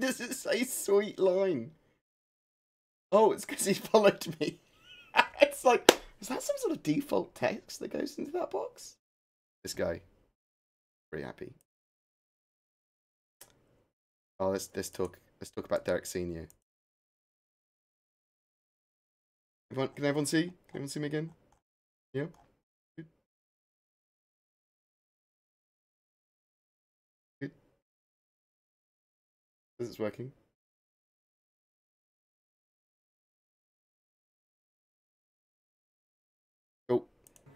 does it say sweet line? Oh, it's because he followed me. It's like, is that some sort of default text that goes into that box? This guy, pretty happy. Oh, let's talk about Derek Senior. Can everyone see? Can everyone see me again? Yeah. Good. Good. This is working. Cool.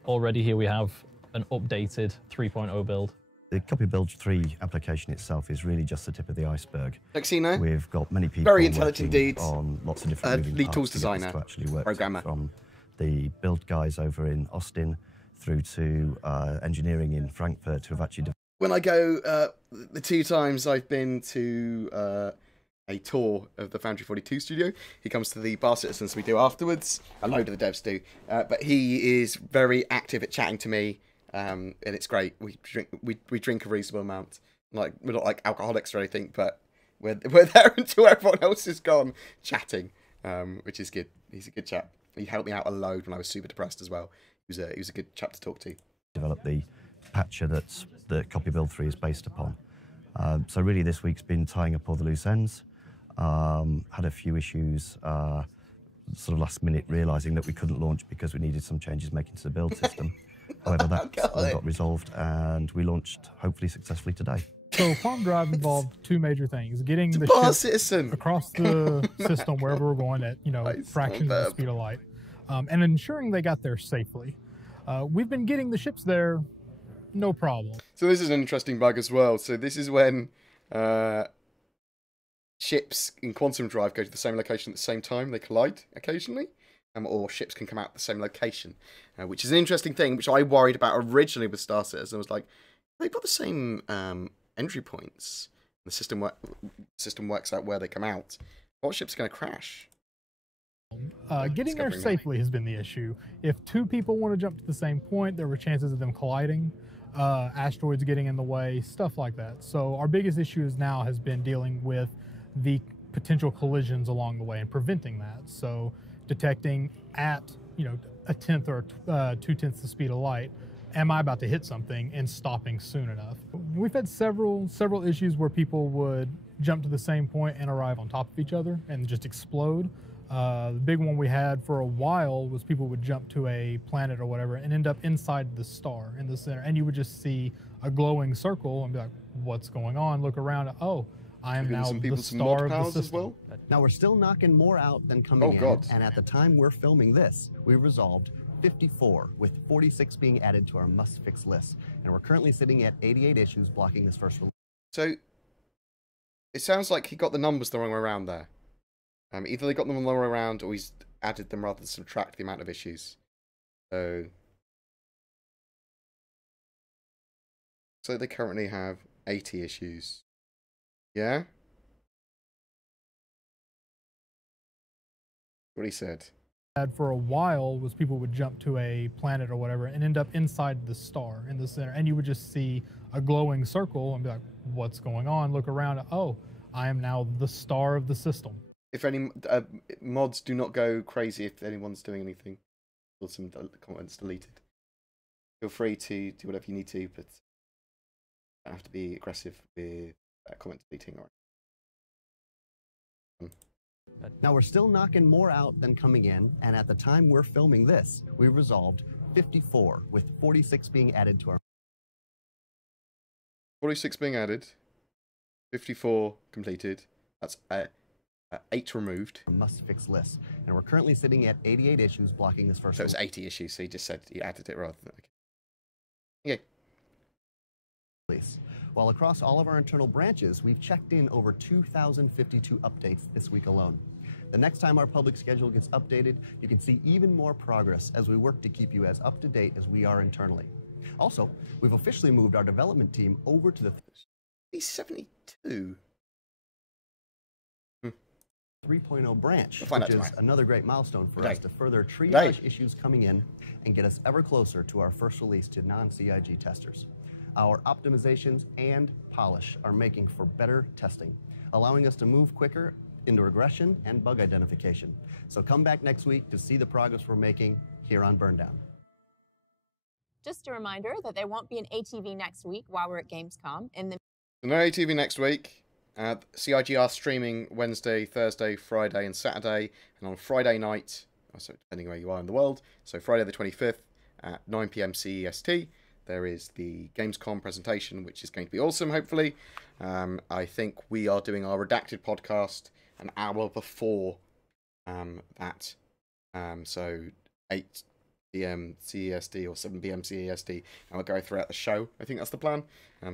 Already here we have an updated 3.0 build. The Copy Build 3 application itself is really just the tip of the iceberg. Lexino, We've got many people very intelligent dude, on lots of different lead tools designer, to actually work programmer. From the build guys over in Austin through to engineering in Frankfurt who have actually. When I go, the 2 times I've been to a tour of the Foundry 42 studio, he comes to the Bar Citizens we do afterwards. A load of the devs do, but he is very active at chatting to me. And it's great. We drink a reasonable amount. Like, we're not like alcoholics or anything, but we're there until everyone else is gone, chatting, which is good. He's a good chap. He helped me out a load when I was super depressed as well. He was a good chap to talk to. Develop the patcher that's the Copy Build 3 is based upon. So really, this week's been tying up all the loose ends. Had a few issues. Sort of last minute realising that we couldn't launch because we needed some changes making to the build system. However, that all got resolved and we launched hopefully successfully today. So Farm Drive involved 2 major things: getting the ship across the system wherever we're going at, fractions of the speed of light, and ensuring they got there safely. We've been getting the ships there, no problem. So this is an interesting bug as well. So this is when ships in Quantum Drive go to the same location at the same time. They collide occasionally. Or ships can come out the same location, which is an interesting thing, which I worried about originally with Star Citizen. I was like, they've got the same entry points. The system works out where they come out. What ship's going to crash? Getting there safely has been the issue. If 2 people want to jump to the same point, there were chances of them colliding, asteroids getting in the way, stuff like that. So our biggest issue now has been dealing with the potential collisions along the way and preventing that. So detecting at 1/10 or 2/10 the speed of light, am I about to hit something, and stopping soon enough. We've had several issues where people would jump to the same point and arrive on top of each other and just explode. The big one we had for a while was people would jump to a planet or whatever and end up inside the star in the center, and you would just see a glowing circle and be like, what's going on? Look around, oh, I am now the star of the system. As well? Now we're still knocking more out than coming in, and at the time we're filming this, we resolved 54, with 46 being added to our must-fix list, and we're currently sitting at 88 issues blocking this first release. So it sounds like he got the numbers the wrong way around there. Either they got them the wrong way around, or he's added them rather than subtract the amount of issues. So they currently have 80 issues. Yeah? What he said. For a while was people would jump to a planet or whatever and end up inside the star in the center, and you would just see a glowing circle and be like, what's going on? Look around, oh, I am now the star of the system. If any mods, do not go crazy if anyone's doing anything. Or some comments deleted. Feel free to do whatever you need to, but you don't have to be aggressive with comment deleting. Now we're still knocking more out than coming in, and at the time we're filming this, we resolved 54, with 46 being added to our... 46 being added, 54 completed, that's 8 removed. Must-fix list, and we're currently sitting at 88 issues blocking this first... So it's 80 issues, so he just said he added it rather than... Okay. While across all of our internal branches, we've checked in over 2,052 updates this week alone. The next time our public schedule gets updated, you can see even more progress as we work to keep you as up to date as we are internally. Also, we've officially moved our development team over to the 72. 3.0 branch, which is another great milestone for us to further triage issues coming in and get us ever closer to our first release to non-CIG testers. Our optimizations and polish are making for better testing, allowing us to move quicker into regression and bug identification. So come back next week to see the progress we're making here on Burndown. Just a reminder that there won't be an ATV next week while we're at Gamescom. No ATV next week. CIGR streaming Wednesday, Thursday, Friday, and Saturday. And on Friday night, so depending where you are in the world, so Friday the 25th at 9 PM CEST, there is the Gamescom presentation, which is going to be awesome, hopefully. I think we are doing our redacted podcast an hour before that. So 8 PM CEST or 7 PM CEST, and we'll go throughout the show. I think that's the plan.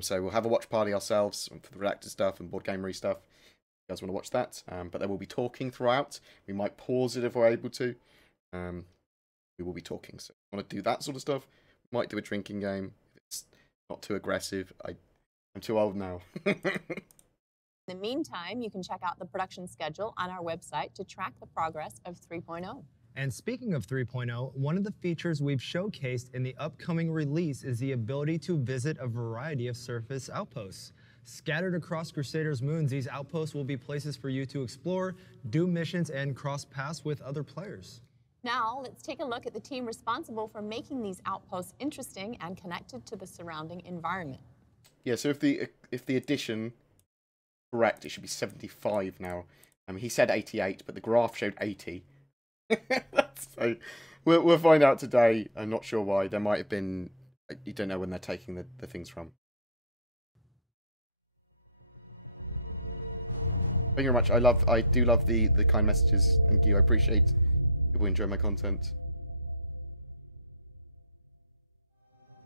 So we'll have a watch party ourselves for the redacted stuff and BoredGamery stuff. If you guys want to watch that. But there will be talking throughout. We might pause it if we're able to. We will be talking. So if you want to do that sort of stuff, we might do a drinking game. If it's not too aggressive. I'm too old now. In the meantime, you can check out the production schedule on our website to track the progress of 3.0. And speaking of 3.0, one of the features we've showcased in the upcoming release is the ability to visit a variety of surface outposts. Scattered across Crusaders' moons, these outposts will be places for you to explore, do missions, and cross paths with other players. Now, let's take a look at the team responsible for making these outposts interesting and connected to the surrounding environment. Yeah, so if the addition correct, it should be 75 now. He said 88, but the graph showed 80. So we'll find out today. I'm not sure why. There might have been, you don't know when they're taking the things from. Thank you very much. I do love the kind messages. Thank you. I appreciate people enjoy my content.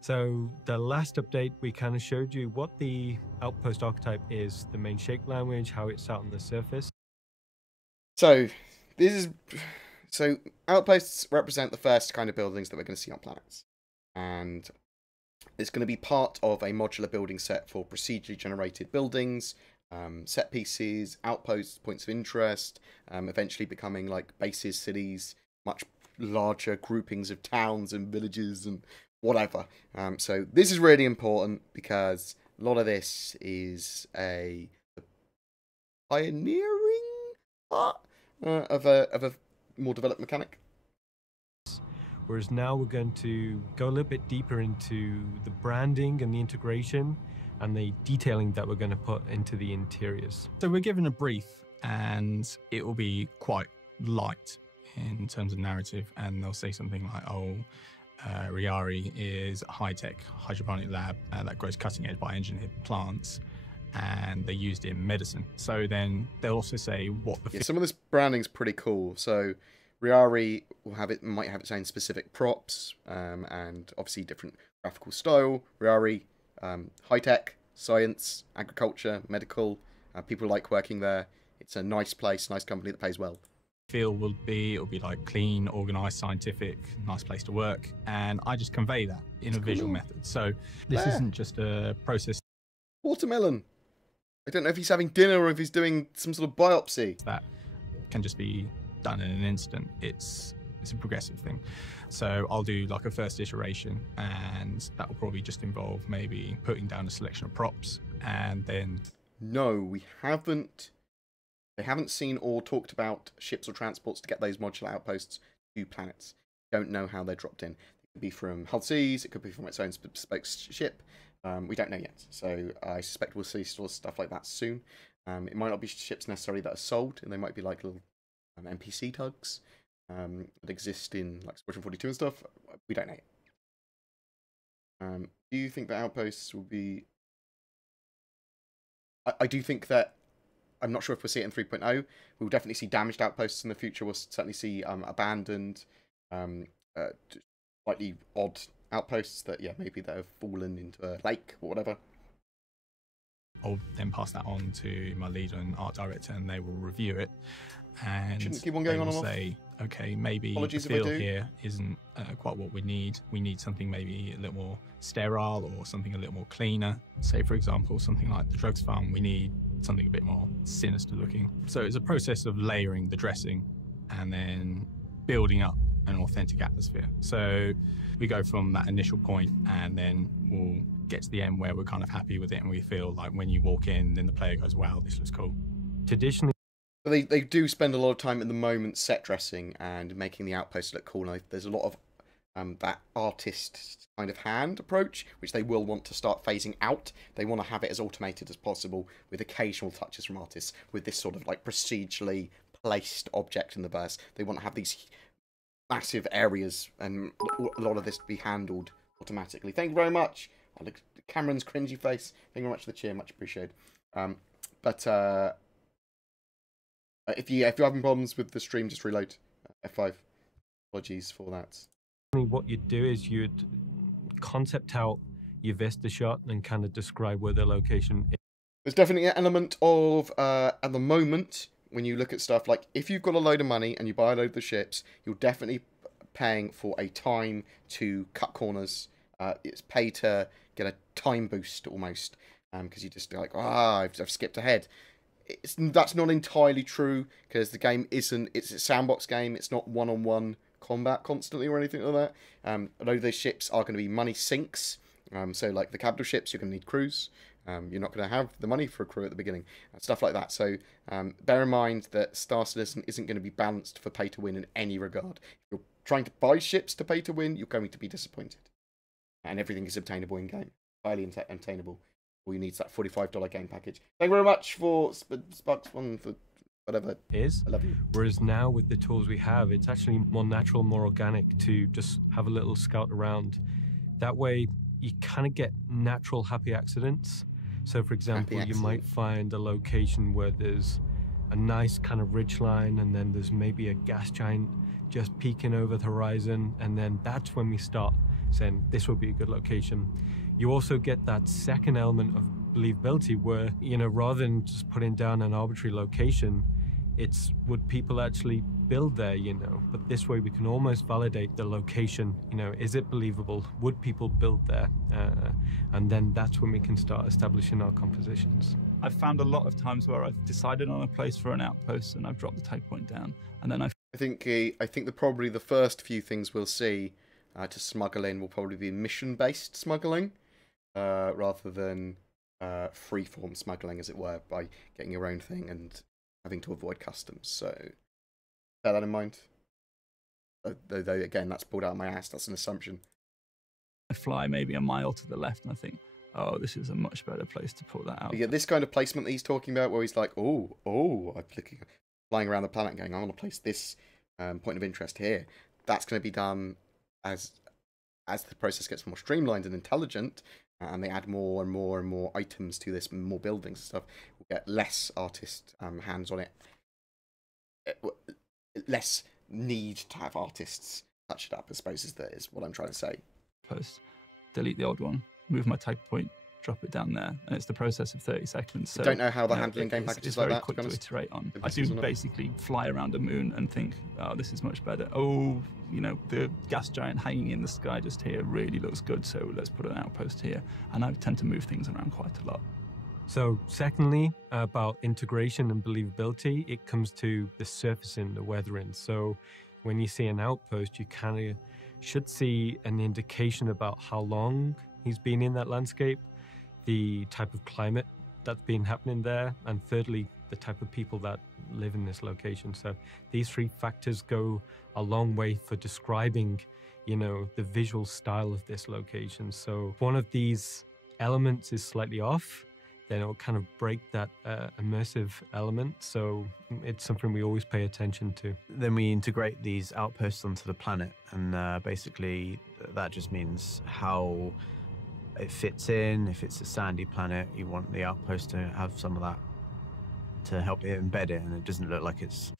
So the last update, we kind of showed you what the outpost archetype is, the main shape language, how it's out on the surface. So outposts represent the first kind of buildings that we're going to see on planets. And it's going to be part of a modular building set for procedurally generated buildings, set pieces, outposts, points of interest, eventually becoming like bases, cities, much larger groupings of towns and villages and whatever. So this is really important because a lot of this is a pioneering part of a more developed mechanic. Whereas now we're going to go a little bit deeper into the branding and the integration and the detailing that we're going to put into the interiors. So we're given a brief and it will be quite light in terms of narrative, and they'll say something like, oh, Riari is a high-tech hydroponic lab that grows cutting-edge bioengineered plants, and they're used in medicine. So then they'll also say what the... Yeah, some of this branding's pretty cool. So Riari will might have its own specific props, and obviously different graphical style. Riari, high-tech, science, agriculture, medical. People like working there. It's a nice place, nice company that pays well. Feel it'll be like clean, organized, scientific, nice place to work, and I just convey that in a visual method. So this isn't just a process. Watermelon. I don't know if he's having dinner or if he's doing some sort of biopsy. That can just be done in an instant. It's a progressive thing. So I'll do like a first iteration, and that will probably just involve maybe putting down a selection of props, and then... No, we haven't. They haven't seen or talked about ships or transports to get those modular outposts to planets. Don't know how they're dropped in. It could be from Hull Seas, it could be from its own bespoke ship. We don't know yet. So I suspect we'll see sort of stuff like that soon. It might not be ships necessarily that are sold, and they might be like little NPC tugs that exist in like Squadron 42 and stuff. We don't know yet. Do you think the outposts will be... I do think that... I'm not sure if we'll see it in 3.0. We'll definitely see damaged outposts in the future. We'll certainly see abandoned, slightly odd outposts that, yeah, maybe that have fallen into a lake or whatever. I'll then pass that on to my leader and art director, and they will review it. And shouldn't keep on going on and off. Say, okay, maybe the feel here isn't quite what we need. We need something maybe a little more sterile or something a little more cleaner. Say, for example, something like the drugs farm, we need something a bit more sinister looking. So it's a process of layering the dressing and then building up an authentic atmosphere. So we go from that initial point, and then we'll get to the end where we're kind of happy with it, and we feel like when you walk in, then the player goes, wow, this looks cool. traditionally, they do spend a lot of time at the moment set dressing and making the outposts look cool. Now, there's a lot of that artist kind of hand approach, which they will want to start phasing out. They want to have it as automated as possible, with occasional touches from artists, with this sort of like procedurally placed object in the burst. They want to have these massive areas, and a lot of this to be handled automatically. Thank you very much. Oh, look, Cameron's cringy face. Thank you very much for the cheer, much appreciated. If you're having problems with the stream, just reload F5. Apologies for that. what you'd do is you'd concept out your Vista shot and kind of describe where the location is. There's definitely an element of, at the moment, when you look at stuff, like, if you've got a load of money and you buy a load of the ships, you're definitely paying for a time to cut corners. It's pay to get a time boost, almost, because you just like, I've skipped ahead. That's not entirely true, because the game it's a sandbox game. It's not one-on-one combat constantly or anything like that. A load of those ships are going to be money sinks. So like the capital ships, you're going to need crews. You're not going to have the money for a crew at the beginning. Stuff like that. So bear in mind that Star Citizen isn't going to be balanced for pay to win in any regard. If you're trying to buy ships to pay to win, you're going to be disappointed. And everything is obtainable in-game. Highly obtainable. All you need is that $45 game package. Thank you very much for Sparks1 for whatever it is. I love you. Whereas now with the tools we have, it's actually more natural, more organic to just have a little scout around. That way you kind of get natural happy accidents. So for example, you might find a location where there's a nice kind of ridge line, and then there's maybe a gas giant just peeking over the horizon, and then that's when we start saying this would be a good location. You also get that second element of believability where, you know, rather than just putting down an arbitrary location, it's would people actually build there, you know? But this way we can almost validate the location, you know, is it believable? Would people build there? And then that's when we can start establishing our compositions. I've found a lot of times where I've decided on a place for an outpost and I've dropped the tag point down, and then I think probably the first few things we'll see to smuggle in will probably be mission-based smuggling, rather than free-form smuggling, as it were, by getting your own thing and having to avoid customs. So bear that in mind. Though again, that's pulled out of my ass. That's an assumption. I fly maybe a mile to the left and I think, oh, this is a much better place to put that out. But yeah, this kind of placement that he's talking about, where he's like, I'm flying around the planet and going, I want to place this point of interest here. That's going to be done as the process gets more streamlined and intelligent, and they add more and more and more items to this, more buildings and stuff. We'll get less artist hands on it. Less need to have artists touch it up, I suppose, is what I'm trying to say. Post, delete the old one, move my tag point, drop it down there, and it's the process of 30 seconds. So I don't know how the handling game packages like that. It's very quick to iterate on. I do basically fly around a moon and think, oh, this is much better. Oh, you know, the gas giant hanging in the sky just here really looks good, so let's put an outpost here. And I tend to move things around quite a lot. So secondly, about integration and believability, it comes to the surfacing, the weathering. So when you see an outpost, you kind of should see an indication about how long he's been in that landscape, the type of climate that's been happening there, and thirdly, the type of people that live in this location. So these three factors go a long way for describing, you know, the visual style of this location. So if one of these elements is slightly off, then it'll kind of break that immersive element. So it's something we always pay attention to. Then we integrate these outposts onto the planet, and basically that just means how it fits in. If it's a sandy planet, you want the outpost to have some of that to help it embed it, and it doesn't look like it's...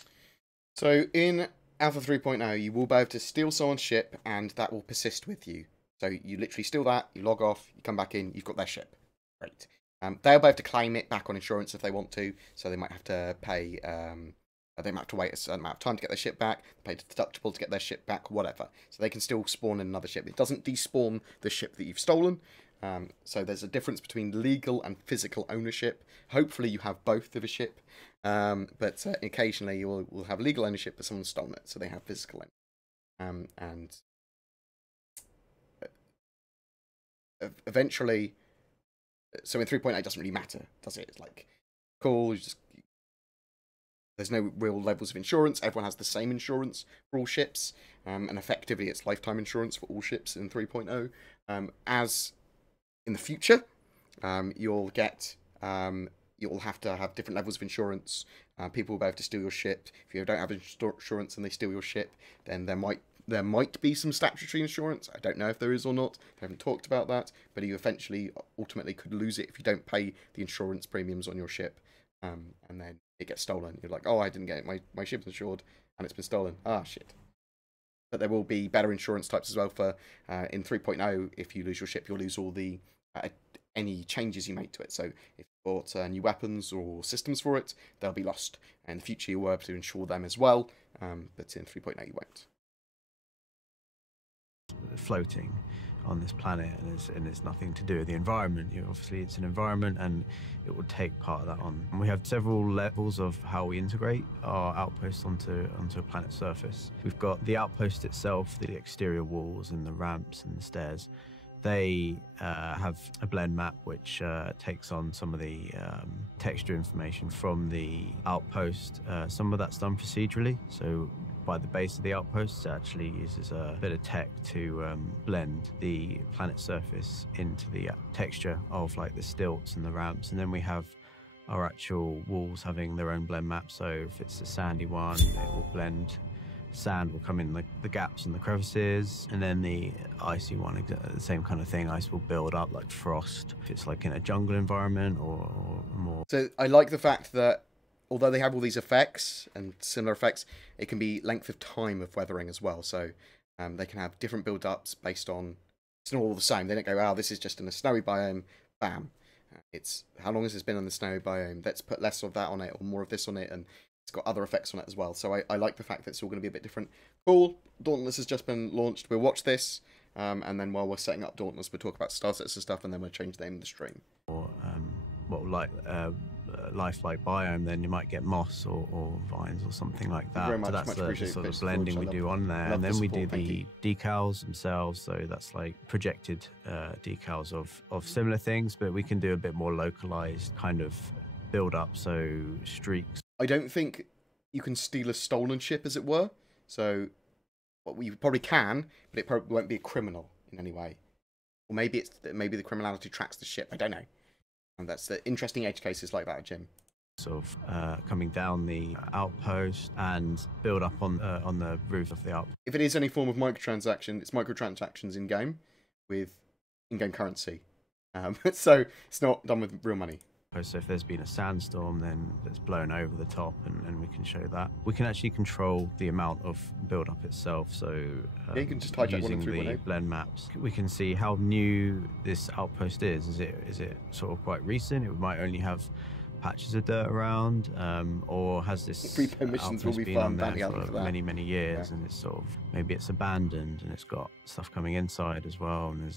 So in Alpha 3.0, you will be able to steal someone's ship, and that will persist with you. So you literally steal that, you log off, you come back in, you've got their ship. Great. They'll be able to claim it back on insurance if they want to, so they might have to pay, they might have to wait a certain amount of time to get their ship back, pay the deductible to get their ship back, whatever. So they can still spawn in another ship. It doesn't despawn the ship that you've stolen. So there's a difference between legal and physical ownership. Hopefully you have both of a ship, but occasionally you will have legal ownership, but someone's stolen it, so they have physical ownership. And eventually... So in 3.8 it doesn't really matter, does it? It's like, cool, you just There's no real levels of insurance. Everyone has the same insurance for all ships, and effectively it's lifetime insurance for all ships in 3.0. As in the future, you'll have to have different levels of insurance. People will be able to steal your ship. If you don't have insurance and they steal your ship, then there might be some statutory insurance. I don't know if there is or not. They haven't talked about that. But you ultimately could lose it if you don't pay the insurance premiums on your ship. And then it gets stolen. You're like, oh, I didn't get it. My ship's insured and it's been stolen. Ah, shit. But there will be better insurance types as well for in 3.0. If you lose your ship, you'll lose all the any changes you make to it. So if you bought new weapons or systems for it, they'll be lost. And in the future, you'll be able to insure them as well. But in 3.0, you won't. Floating on this planet, and it's nothing to do with the environment. Obviously, it's an environment, and it will take part of that on. And we have several levels of how we integrate our outposts onto a planet's surface. We've got the outpost itself, the exterior walls and the ramps and the stairs. They have a blend map which takes on some of the texture information from the outpost. Some of that's done procedurally, so by the base of the outpost, it actually uses a bit of tech to blend the planet surface into the texture of like the stilts and the ramps. And then we have our actual walls having their own blend map. So if it's a sandy one, it will blend. Sand will come in the gaps and the crevices, and then the icy one, the same kind of thing. Ice will build up like frost if it's like in a jungle environment or more. So I like the fact that although they have all these effects and similar effects, it can be length of time of weathering as well. So they can have different build-ups based on, it's not all the same. They don't go, oh, this is just in a snowy biome, bam. It's how long has this been on the snowy biome? Let's put less of that on it or more of this on it, and it's got other effects on it as well. So I like the fact that it's all going to be a bit different. Cool. Dauntless has just been launched. We'll watch this. And then while we're setting up Dauntless, we'll talk about star sets and stuff, and then we'll change the name of the stream. Or lifelike biome, then you might get moss or vines or something like that. Very much, so that's the sort of blending we do on there. And then we do the decals themselves. So that's like projected decals of similar things, but we can do a bit more localized kind of build up. So streaks. I don't think you can steal a stolen ship, as it were. So, well, you probably can, but it probably won't be a criminal in any way. Or maybe the criminality tracks the ship. I don't know. And that's the interesting edge cases like that, Jim. Sort of coming down the outpost and build up on the roof of the outpost. If it is any form of microtransaction, it's microtransactions in game with in-game currency. So it's not done with real money. So if there's been a sandstorm, then it's blown over the top, and we can show that. We can actually control the amount of build-up itself. So yeah, you can just hijack using the blend maps, we can see how new this outpost is. Is it sort of quite recent? It might only have patches of dirt around, or has this missions will be been fun, on there for many years, and it's sort of maybe it's abandoned and it's got stuff coming inside as well, and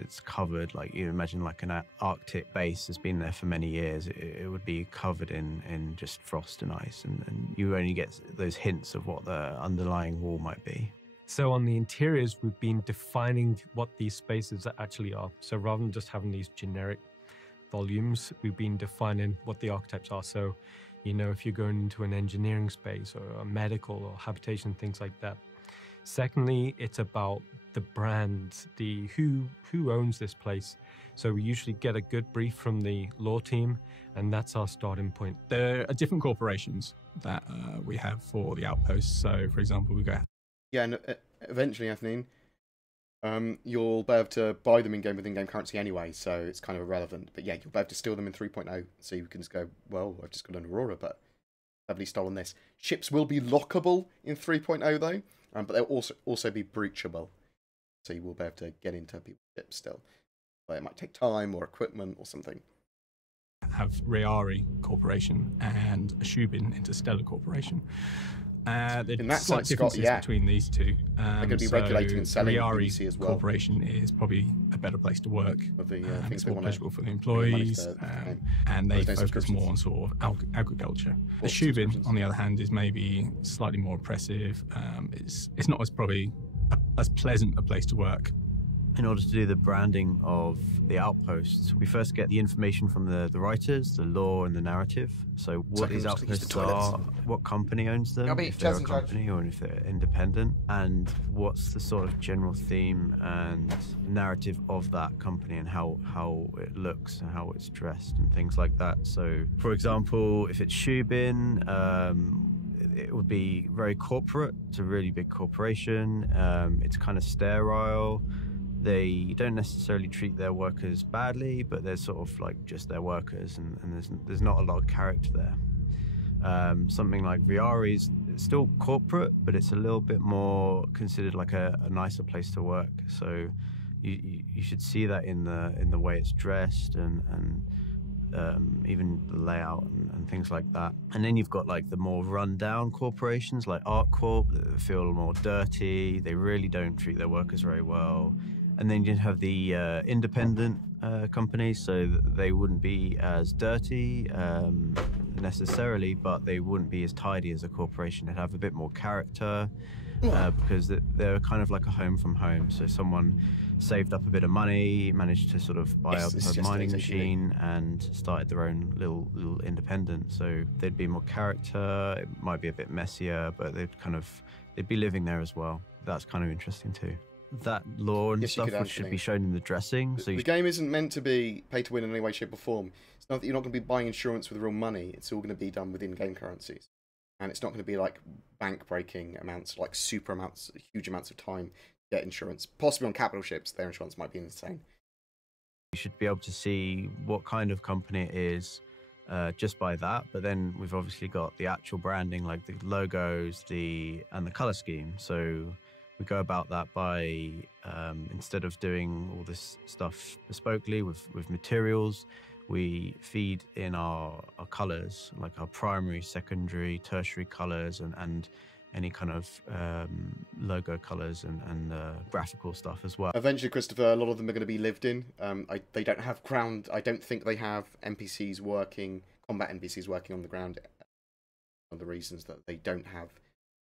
it's covered, like you imagine like an Arctic base has been there for many years. It would be covered in just frost and ice, and you only get those hints of what the underlying wall might be. So on the interiors, we've been defining what these spaces actually are. So rather than just having these generic volumes, we've been defining what the archetypes are. So, you know, if you're going into an engineering space or a medical or habitation, things like that. Secondly, it's about the brand, the who owns this place. So we usually get a good brief from the lore team, and that's our starting point. There are different corporations that we have for the outposts. So, for example, we go. Yeah, and eventually, Anthony, you'll be able to buy them in-game with in-game currency anyway, so it's kind of irrelevant. But yeah, you'll be able to steal them in 3.0, so you can just go, well, I've just got an Aurora, but I've heavily stolen this. Ships will be lockable in 3.0, though, but they'll also be breachable, so you will be able to get into people's ships still. But it might take time or equipment or something. Have Reari Corporation and Shubin Interstellar Corporation. In that slight sense, differences between these two. They're going to be regulating and selling Reari as well. Corporation is probably a better place to work. It's more pleasurable for the employees, and they focus more on sort of agriculture. The Shubin, on the other hand, is maybe slightly more oppressive. It's not as probably as pleasant a place to work In order to do the branding of the outposts, we first get the information from the writers, the lore and the narrative. So what these outposts are, what company owns them, if they're a company or if they're independent, and what's the sort of general theme and narrative of that company and how it looks and how it's dressed and things like that. So for example, if it's Shubin, it would be very corporate. It's a really big corporation. It's kind of sterile. They don't necessarily treat their workers badly, but they're sort of like just their workers, and there's not a lot of character there. Something like Viari's still corporate, but it's a little bit more considered like a nicer place to work. So you should see that in the way it's dressed and even the layout and things like that. And then you've got like the more run-down corporations like ArtCorp that feel more dirty. They really don't treat their workers very well. And then you have the independent companies, so that they wouldn't be as dirty necessarily, but they wouldn't be as tidy as a corporation. They'd have a bit more character because they're kind of like a home from home. So someone saved up a bit of money, managed to sort of buy up a mining machine and started their own little independent. So they'd be more character. It might be a bit messier, but they'd be living there as well. That's kind of interesting too. That lore and stuff which should be shown in the dressing. So the game isn't meant to be pay to win in any way, shape or form. It's not that you're not going to be buying insurance with real money. It's all going to be done with in-game currencies. And it's not going to be like bank-breaking amounts, like super amounts, huge amounts of time to get insurance. Possibly on capital ships, their insurance might be insane. You should be able to see what kind of company it is just by that. But then we've obviously got the actual branding, like the logos, and the color scheme. So we go about that by, instead of doing all this stuff bespokely with materials, we feed in our colors, like our primary, secondary, tertiary colors, and any kind of logo colors and graphical stuff as well. Eventually, Christopher, a lot of them are going to be lived in. They don't have ground. I don't think they have NPCs working, combat NPCs working on the ground. One of the reasons that they don't have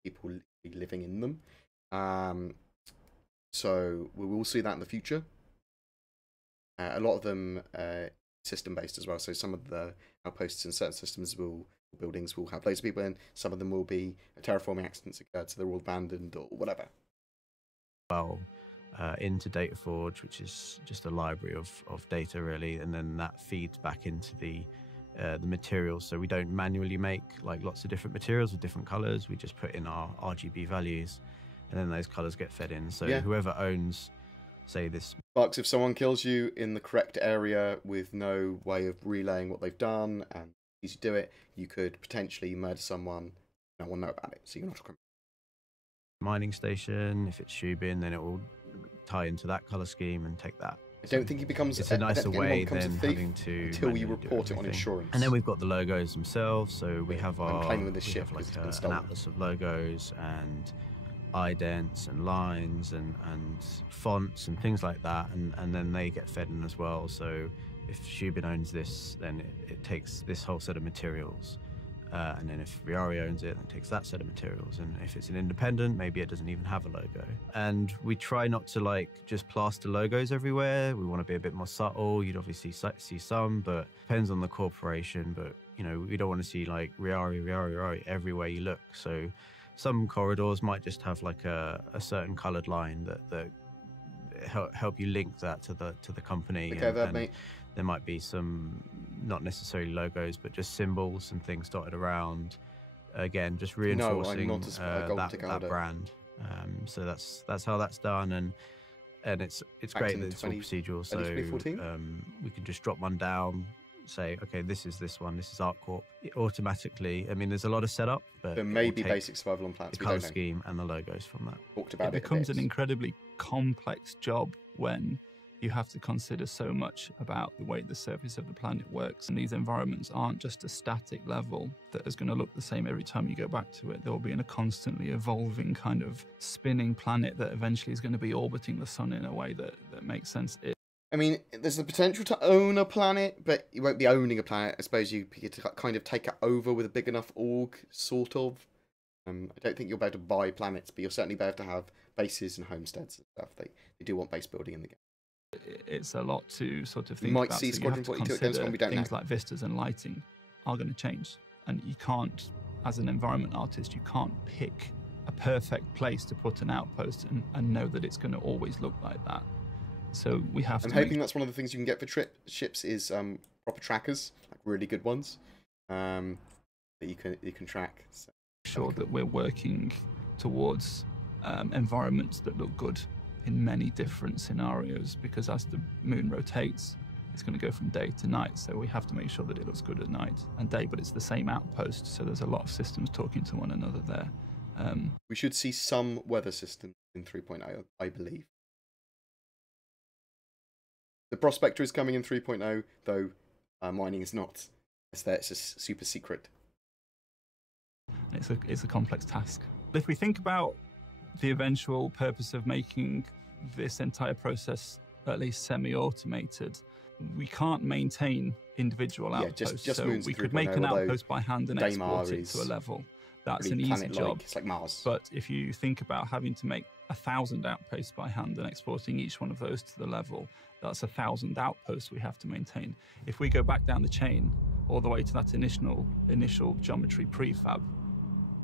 people living in them. So we will see that in the future. A lot of them system-based as well. So some of the outposts in certain systems buildings will have loads of people in. Some of them will be terraforming accidents occurred, so they're all abandoned or whatever. Well, into DataForge, which is just a library of data really, and then that feeds back into the materials. So we don't manually make like lots of different materials with different colors. We just put in our RGB values, and then those colors get fed in. So whoever owns, say this... Bucks, if someone kills you in the correct area with no way of relaying what they've done and you do it, you could potentially murder someone. No one know about it, so you're not a criminal. Mining station, if it's Shubin, then it will tie into that color scheme and take that. I don't think he becomes. It's a nicer way than having to until you report it on insurance. And then we've got the logos themselves. So we have our claiming with this ship like an atlas of logos and idents and lines and fonts and things like that, and then they get fed in as well. So if Shubin owns this, then it takes this whole set of materials. And then if Viari owns it, then it takes that set of materials. And if it's an independent, maybe it doesn't even have a logo. And we try not to like just plaster logos everywhere. We want to be a bit more subtle. You'd obviously see some, but depends on the corporation. But you know, we don't want to see like Viari everywhere you look. So some corridors might just have like a certain coloured line that help you link that to the company. Okay, mate. There might be some, not necessarily logos, but just symbols and things dotted around. Again, just reinforcing that brand. So that's how that's done, and it's great that it's all procedural. So we can just drop one down, say, okay, this is this one, this is ArtCorp. It automatically, I mean, there's a lot of setup, but there may be basic survival on planets. The color scheme and the logos from that. Talked about it becomes an incredibly complex job when you have to consider so much about the way the surface of the planet works. And these environments aren't just a static level that is going to look the same every time you go back to it. They'll be in a constantly evolving kind of spinning planet that eventually is going to be orbiting the sun in a way that makes sense. I mean, there's the potential to own a planet, but you won't be owning a planet. I suppose you get to kind of take it over with a big enough org, sort of. I don't think you'll be able to buy planets, but you'll certainly be able to have bases and homesteads and stuff. They do want base building in the game. It's a lot to sort of think You might about. see So Squadron 42 against one, we don't know. Things like vistas and lighting are going to change. And you can't, as an environment artist, you can't pick a perfect place to put an outpost and know that it's going to always look like that. So we have to. I'm hoping that's one of the things you can get for ships is proper trackers, like really good ones, that you can track. So, sure that we're working towards environments that look good in many different scenarios, because as the moon rotates, it's going to go from day to night. So we have to make sure that it looks good at night and day, but it's the same outpost. So there's a lot of systems talking to one another there. We should see some weather systems in 3.0, I believe. The Prospector is coming in 3.0, though mining is not. It's a super secret. It's a complex task. If we think about the eventual purpose of making this entire process at least semi-automated, we can't maintain individual outposts. Just so we could make an outpost by hand and export it to a level. That's an easy job. It's like Mars. But if you think about having to make 1,000 outposts by hand and exporting each one of those to the level, that's 1,000 outposts we have to maintain. If we go back down the chain all the way to that initial geometry prefab,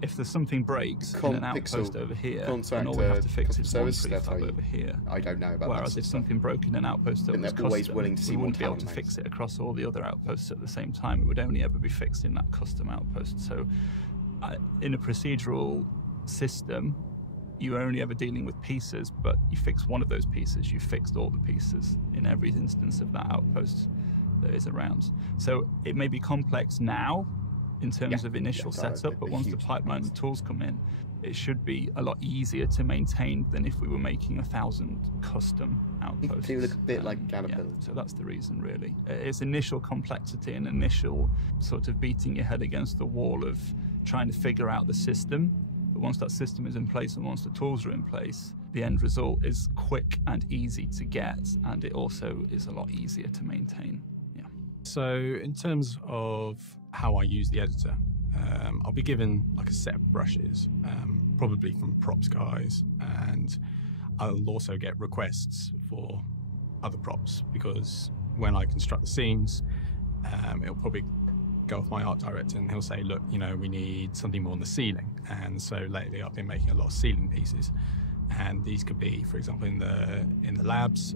if there's something breaks in an outpost over here, then all we have to fix is one prefab over here. I don't know about Whereas if something broke in an outpost that was always custom, willing to see we wouldn't be able to talent fix it across all the other outposts at the same time. It would only ever be fixed in that custom outpost. So in a procedural system, you're only ever dealing with pieces, but you fix one of those pieces, you fixed all the pieces in every instance of that outpost that is around. So it may be complex now in terms of initial setup, but once the pipeline and tools come in, it should be a lot easier to maintain than if we were making 1,000 custom outposts. They look a bit like Caterpillar. Yeah, so that's the reason, really. It's initial complexity and initial sort of beating your head against the wall of trying to figure out the system. But once that system is in place and once the tools are in place, the end result is quick and easy to get, and it also is a lot easier to maintain. Yeah. So in terms of how I use the editor, I'll be given like a set of brushes, probably from props guys, and I'll also get requests for other props, because when I construct the scenes, it'll probably go off my art director and he'll say, look, you know, we need something more on the ceiling. And so lately I've been making a lot of ceiling pieces, and these could be, for example, in the labs,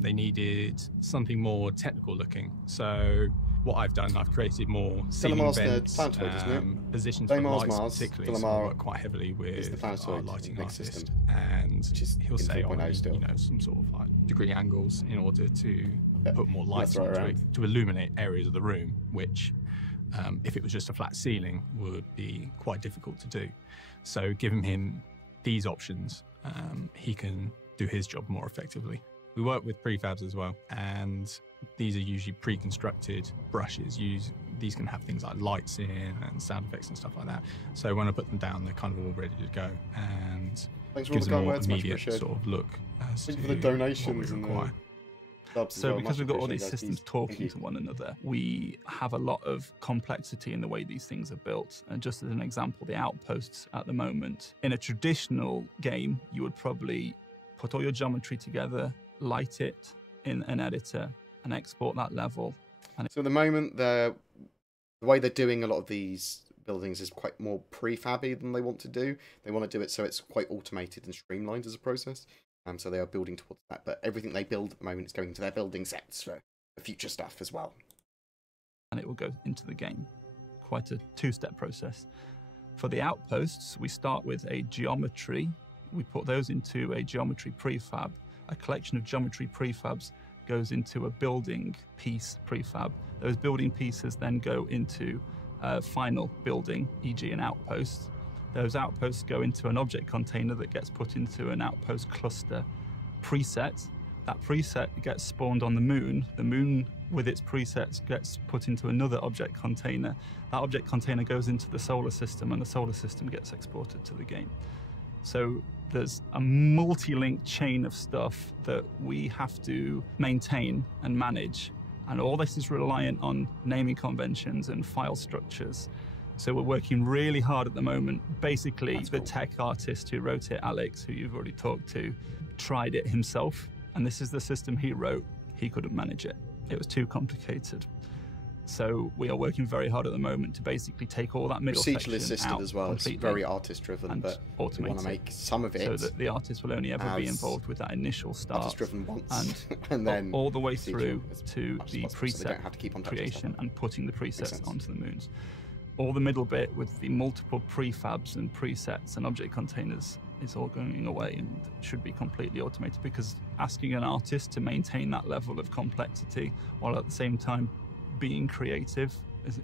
they needed something more technical looking. So what I've done, I've created more ceiling vents, positions for lights, particularly. So I work quite heavily with our lighting artist, and he'll say, you know, some sort of like degree angles in order to put more lights onto it to illuminate areas of the room, which if it was just a flat ceiling would be quite difficult to do. So giving him these options, he can do his job more effectively. We work with prefabs as well, and these are usually pre-constructed brushes. These can have things like lights in and sound effects and stuff like that. So when I put them down, they're kind of all ready to go, and gives them a more immediate sort of look as to for the donations what we require. So because we've got all these systems talking to one another, we have a lot of complexity in the way these things are built. And just as an example, the outposts at the moment, in a traditional game, you would probably put all your geometry together, light it in an editor, and export that level. So at the moment, the way they're doing a lot of these buildings is quite more prefabby than they want to do. They want to do it so it's quite automated and streamlined as a process. So they are building towards that. But everything they build at the moment is going into their building sets for future stuff as well. And it will go into the game. Quite a two-step process. For the outposts, we start with a geometry. We put those into a geometry prefab. A collection of geometry prefabs goes into a building piece prefab. Those building pieces then go into a final building, e.g. an outpost. Those outposts go into an object container that gets put into an outpost cluster preset. That preset gets spawned on the moon. The moon with its presets gets put into another object container. That object container goes into the solar system, and the solar system gets exported to the game. So there's a multi-linked chain of stuff that we have to maintain and manage. And all this is reliant on naming conventions and file structures. So we're working really hard at the moment. Basically, the tech artist who wrote it, Alex, who you've already talked to, tried it himself and this is the system he wrote, he couldn't manage it. It was too complicated. So we are working very hard at the moment to basically take all that middle section procedurally assisted out as well. It's very artist driven, but we want to make some of it so that the artist will only ever be involved with that initial start, artist driven once, and then all the way through to the preset so they don't have to keep on creation and putting the presets onto the moons. All the middle bit with the multiple prefabs and presets and object containers is all going away and should be completely automated, because asking an artist to maintain that level of complexity while at the same time being creative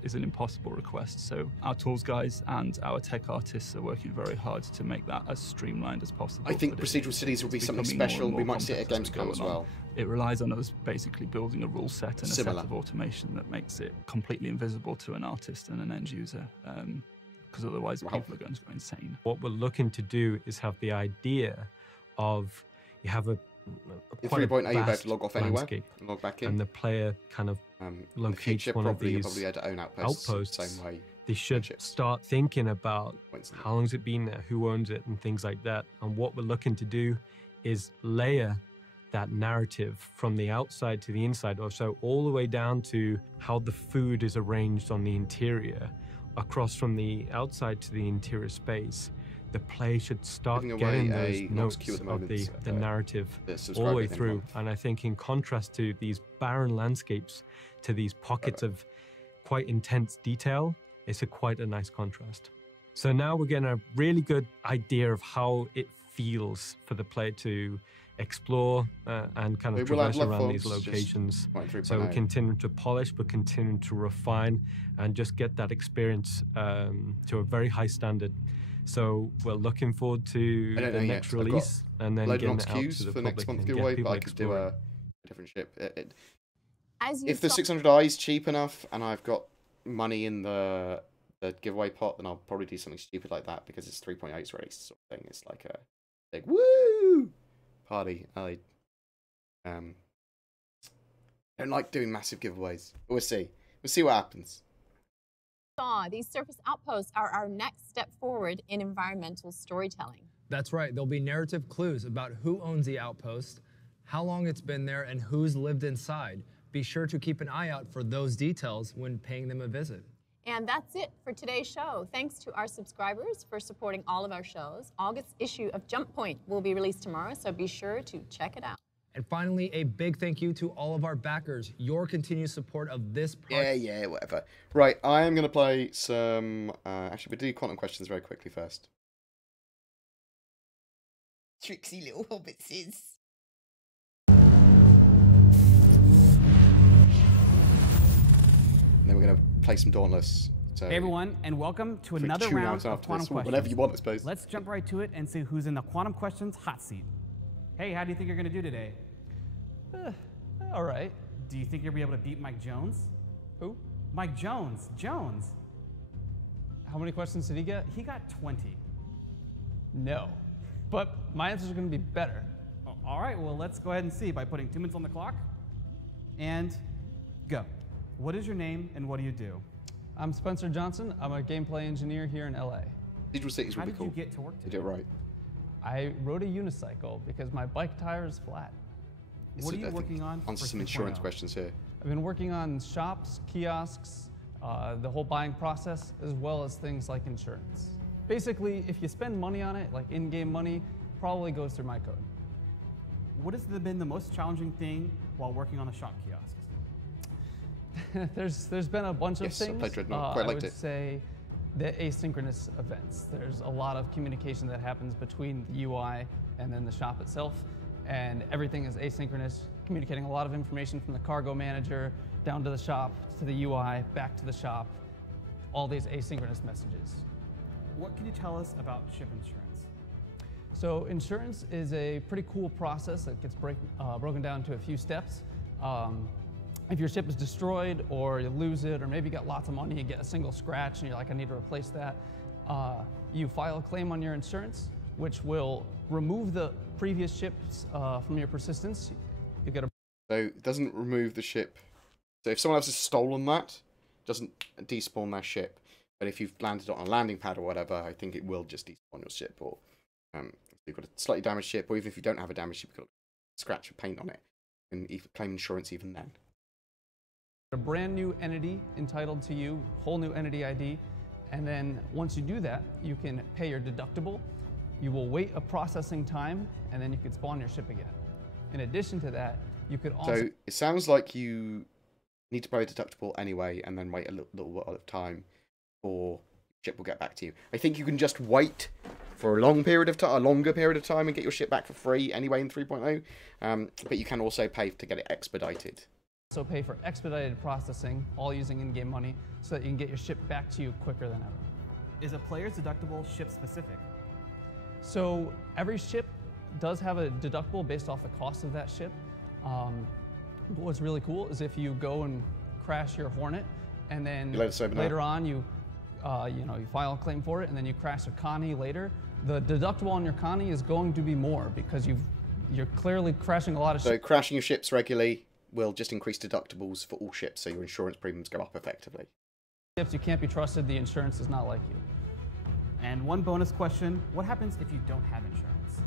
is an impossible request. So our tools guys and our tech artists are working very hard to make that as streamlined as possible. I think procedural cities will be something special. We might see it at Gamescom as well. It relies on us basically building a rule set and a set of automation that makes it completely invisible to an artist and an end user, because otherwise people are going to go insane. What we're looking to do is have the idea of you have a in 3.8 you have to log off anywhere and log back in, and the player kind of locates one of these outposts. Same way they should start thinking about how long has it been there, who owns it, and things like that. And what we're looking to do is layer that narrative from the outside to the inside, or so all the way down to how the food is arranged on the interior, across from the outside to the interior space. The player should start getting those notes of the narrative all the way through. And I think in contrast to these barren landscapes, to these pockets of quite intense detail, it's quite a nice contrast. So now we're getting a really good idea of how it feels for the player to explore and kind of traverse around these locations. So we continue to polish, but continue to refine and just get that experience to a very high standard. So we're looking forward to the next release and then getting it out to the public and get people I could do a different ship. If the 600i is cheap enough and I've got money in the giveaway pot, then I'll probably do something stupid like that, because it's 3.8's release sort of thing. It's like a big woo party. I don't like doing massive giveaways. But we'll see. We'll see what happens. These surface outposts are our next step forward in environmental storytelling. That's right. There'll be narrative clues about who owns the outpost, how long it's been there, and who's lived inside. Be sure to keep an eye out for those details when paying them a visit. And that's it for today's show. Thanks to our subscribers for supporting all of our shows. August's issue of Jump Point will be released tomorrow, so be sure to check it out. And finally, a big thank you to all of our backers. Your continued support of this project. Yeah, whatever. Right, I am going to play some... actually, we'll do quantum questions very quickly first. Tricksy little hobbitses. And then we're going to play some Dauntless. So hey everyone, and welcome to another round of Quantum Questions. Whatever you want, I suppose. Let's jump right to it and see who's in the Quantum Questions hot seat. Hey, how do you think you're going to do today? All right. Do you think you'll be able to beat Mike Jones? Who? Mike Jones. Jones. How many questions did he get? He got 20. No. But my answers are going to be better. Oh, all right, well, let's go ahead and see by putting 2 minutes on the clock. And go. What is your name and what do you do? I'm Spencer Johnson. I'm a gameplay engineer here in LA. Digital Cities would be cool. How did you get to work today? You did it right. I rode a unicycle because my bike tire is flat. What are you working on? Answer some insurance questions here. I've been working on shops, kiosks, the whole buying process, as well as things like insurance. Basically, if you spend money on it, like in-game money, probably goes through my code. What has been the most challenging thing while working on the shop kiosks? There's been a bunch of things. I played Dreadnought. Quite liked it. I would say the asynchronous events. There's a lot of communication that happens between the UI and then the shop itself, and everything is asynchronous, communicating a lot of information from the cargo manager down to the shop, to the UI, back to the shop, all these asynchronous messages. What can you tell us about ship insurance? So insurance is a pretty cool process that gets broken down to a few steps. If your ship is destroyed or you lose it, or maybe you got lots of money, you get a single scratch and you're like, I need to replace that, you file a claim on your insurance, which will remove the previous ships from your persistence. You get a So it doesn't remove the ship. So if someone else has stolen that, it doesn't despawn their ship. But if you've landed on a landing pad or whatever, I think it will just despawn your ship. Or if you've got a slightly damaged ship, or even if you don't have a damaged ship, you've got scratch or paint on it, and claim insurance even then. A brand new entity entitled to you, whole new entity ID, and then once you do that, you can pay your deductible. You will wait a processing time, and then you can spawn your ship again. In addition to that, you could also... So it sounds like you need to pay a deductible anyway, and then wait a little bit of time for ship will get back to you. I think you can just wait for a longer period of time, and get your ship back for free anyway in 3.0. But you can also pay to get it expedited. So pay for expedited processing, all using in-game money, so that you can get your ship back to you quicker than ever. Is a player's deductible ship specific? So every ship does have a deductible based off the cost of that ship. But what's really cool is if you go and crash your Hornet, and then later on you file a claim for it, and then you crash a Connie later, the deductible on your Connie is going to be more because you're clearly crashing a lot of ships. So crashing your ships regularly will just increase deductibles for all ships, so your insurance premiums go up effectively. Ships you can't be trusted, the insurance is not like you. And one bonus question, what happens if you don't have insurance?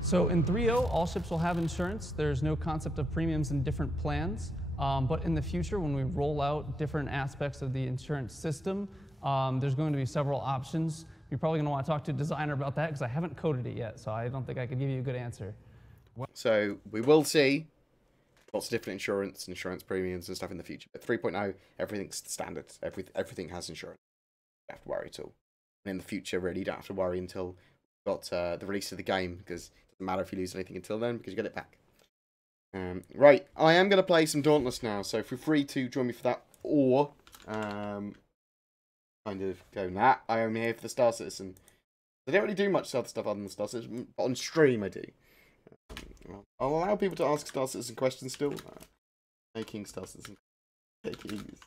So in 3.0, all ships will have insurance. There's no concept of premiums in different plans. But in the future, when we roll out different aspects of the insurance system, there's going to be several options. You're probably going to want to talk to a designer about that because I haven't coded it yet, so I don't think I could give you a good answer. So we will see lots of different insurance premiums and stuff in the future. But 3.0, everything's standard. Everything has insurance. You don't have to worry at all. And in the future, really, you don't have to worry until you've got the release of the game, because it doesn't matter if you lose anything until then, because you get it back. Right, I am going to play some Dauntless now, so feel free to join me for that, or kind of go, nah, I am here for the Star Citizen. I don't really do much other stuff other than the Star Citizen, but on stream I do. I'll allow people to ask Star Citizen questions still. Making Star Citizen questions.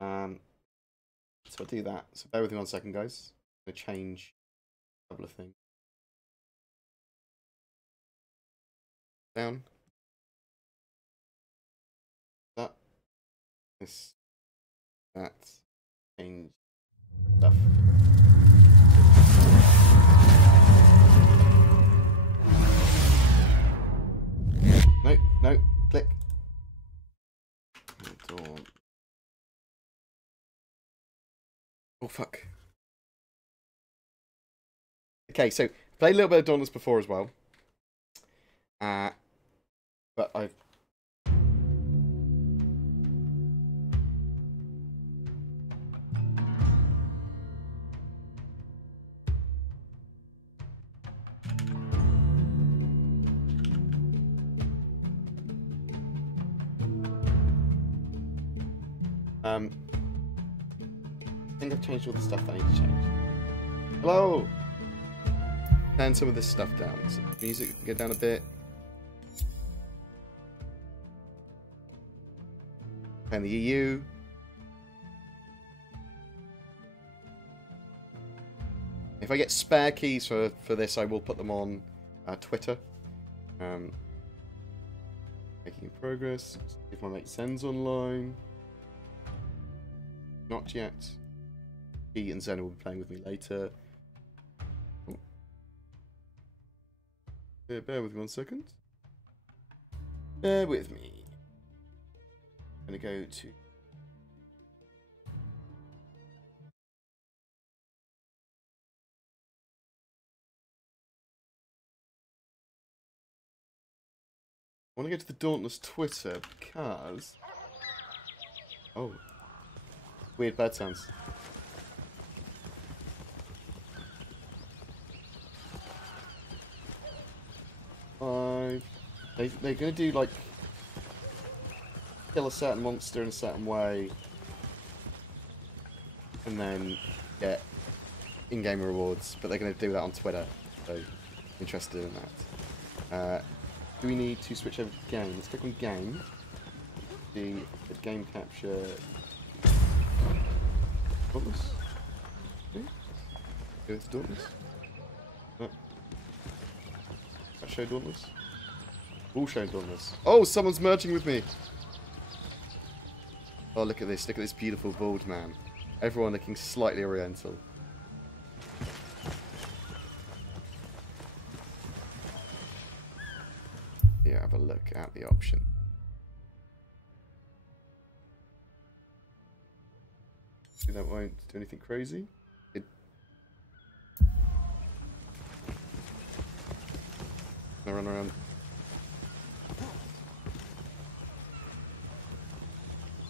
So I'll do that. So bear with me 1 second, guys. I'm going to change a couple of things. Down. That. This. That. Change stuff. No, click. Oh, fuck. Okay, so I played a little bit of Dauntless before as well. But I've... I think I've changed all the stuff that I need to change. Hello! Turn some of this stuff down. So music can go down a bit. And the EU. If I get spare keys for this, I will put them on Twitter. Making progress. If my mate sends online. Not yet. He and Zena will be playing with me later. Oh. Bear with me 1 second. Bear with me. I'm gonna go to... I want to go to the Dauntless Twitter because... Oh. Weird bird sounds. They're gonna do like kill a certain monster in a certain way, and then get in-game rewards. But they're gonna do that on Twitter. So interested in that. Do we need to switch over to game? Let's click on game. The game capture. Dauntless? Okay. Go with Dauntless. Oh. That show Dauntless? All show Dauntless. Oh, someone's merging with me! Oh, look at this. Look at this beautiful bald man. Everyone looking slightly oriental. have a look at the option. That won't do anything crazy. I run around.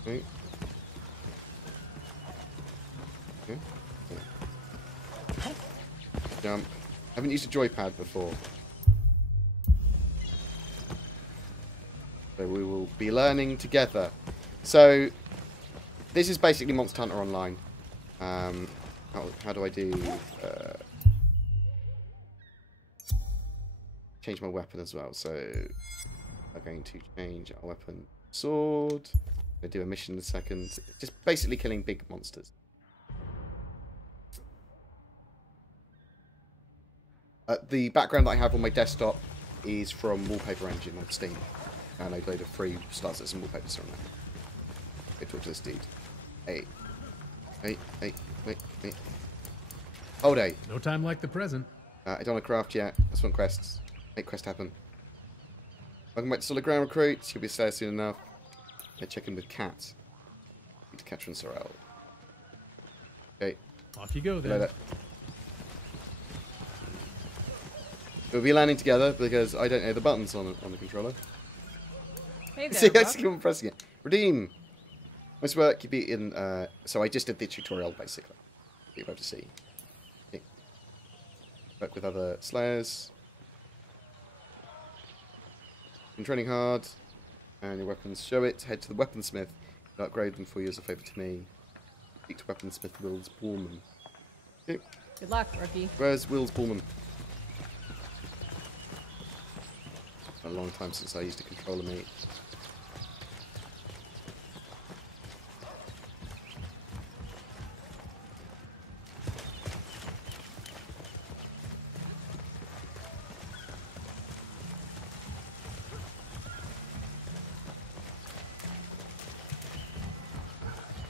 Okay. Okay. Jump. I haven't used a joypad before. So we will be learning together. So this is basically Monster Hunter Online. How do I do... change my weapon as well. So I'm going to change our weapon sword. I'm going to do a mission in a second. Just basically killing big monsters. The background that I have on my desktop is from Wallpaper Engine on Steam. And I loaded free Star Citizen wallpapers from there. Go talk to this dude. Hey. Hey. Hold A. No time like the present. I don't want to craft yet. That's one quests. Make quest happen. Welcome back to Solid Ground Recruits. You'll be there soon enough. Okay, check in with Cat. Need to catch her and Sorrel. Okay. Off you go then. Later. We'll be landing together because I don't know the buttons on the controller. Hey there, See, I Rob. keep on pressing it. Redeem. Nice work. You beat in. So I just did the tutorial basically. You're about to see. Okay. Work with other Slayers. Been training hard, and your weapons show it. Head to the weaponsmith and upgrade them for you as a favour to me. Speak to weaponsmith Wills Bullman. Okay. Good luck, rookie. Where's Wills Bullman? A long time since I used a controller, mate.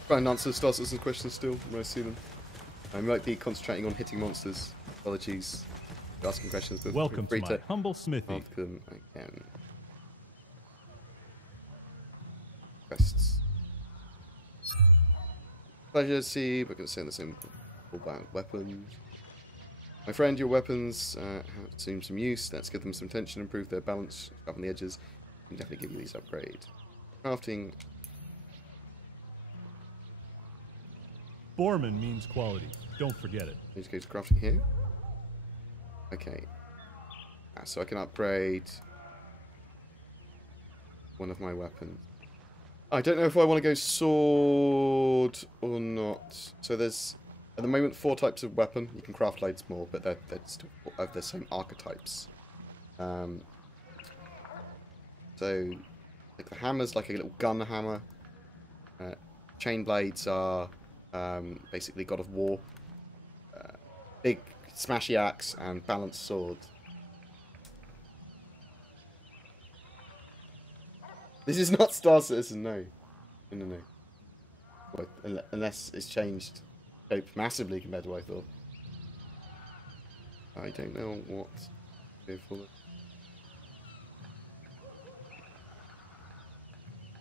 Try and answer Star Citizen questions still when I see them. I might be concentrating on hitting monsters. Apologies for asking questions, but welcome feel to free my humble smithy. Ask them again. Quests. Pleasure to see, but going to say the same about weapons. My friend, your weapons have seen some use. Let's give them some tension, improve their balance, sharpen the edges. We can definitely give you these upgrades. Crafting. Borman means quality. Don't forget it. Let's go to crafting here. Okay. So I can upgrade one of my weapons. I don't know if I want to go sword or not. So there's, at the moment, 4 types of weapon. You can craft loads more, but they're still of the same archetypes. So, like the hammer's like a little gun hammer. Chain blades are basically God of War. Big smashy axe and balanced sword. This is not Star Citizen, no. No. Well, unless it's changed shape massively compared to what I thought. I don't know what to go for.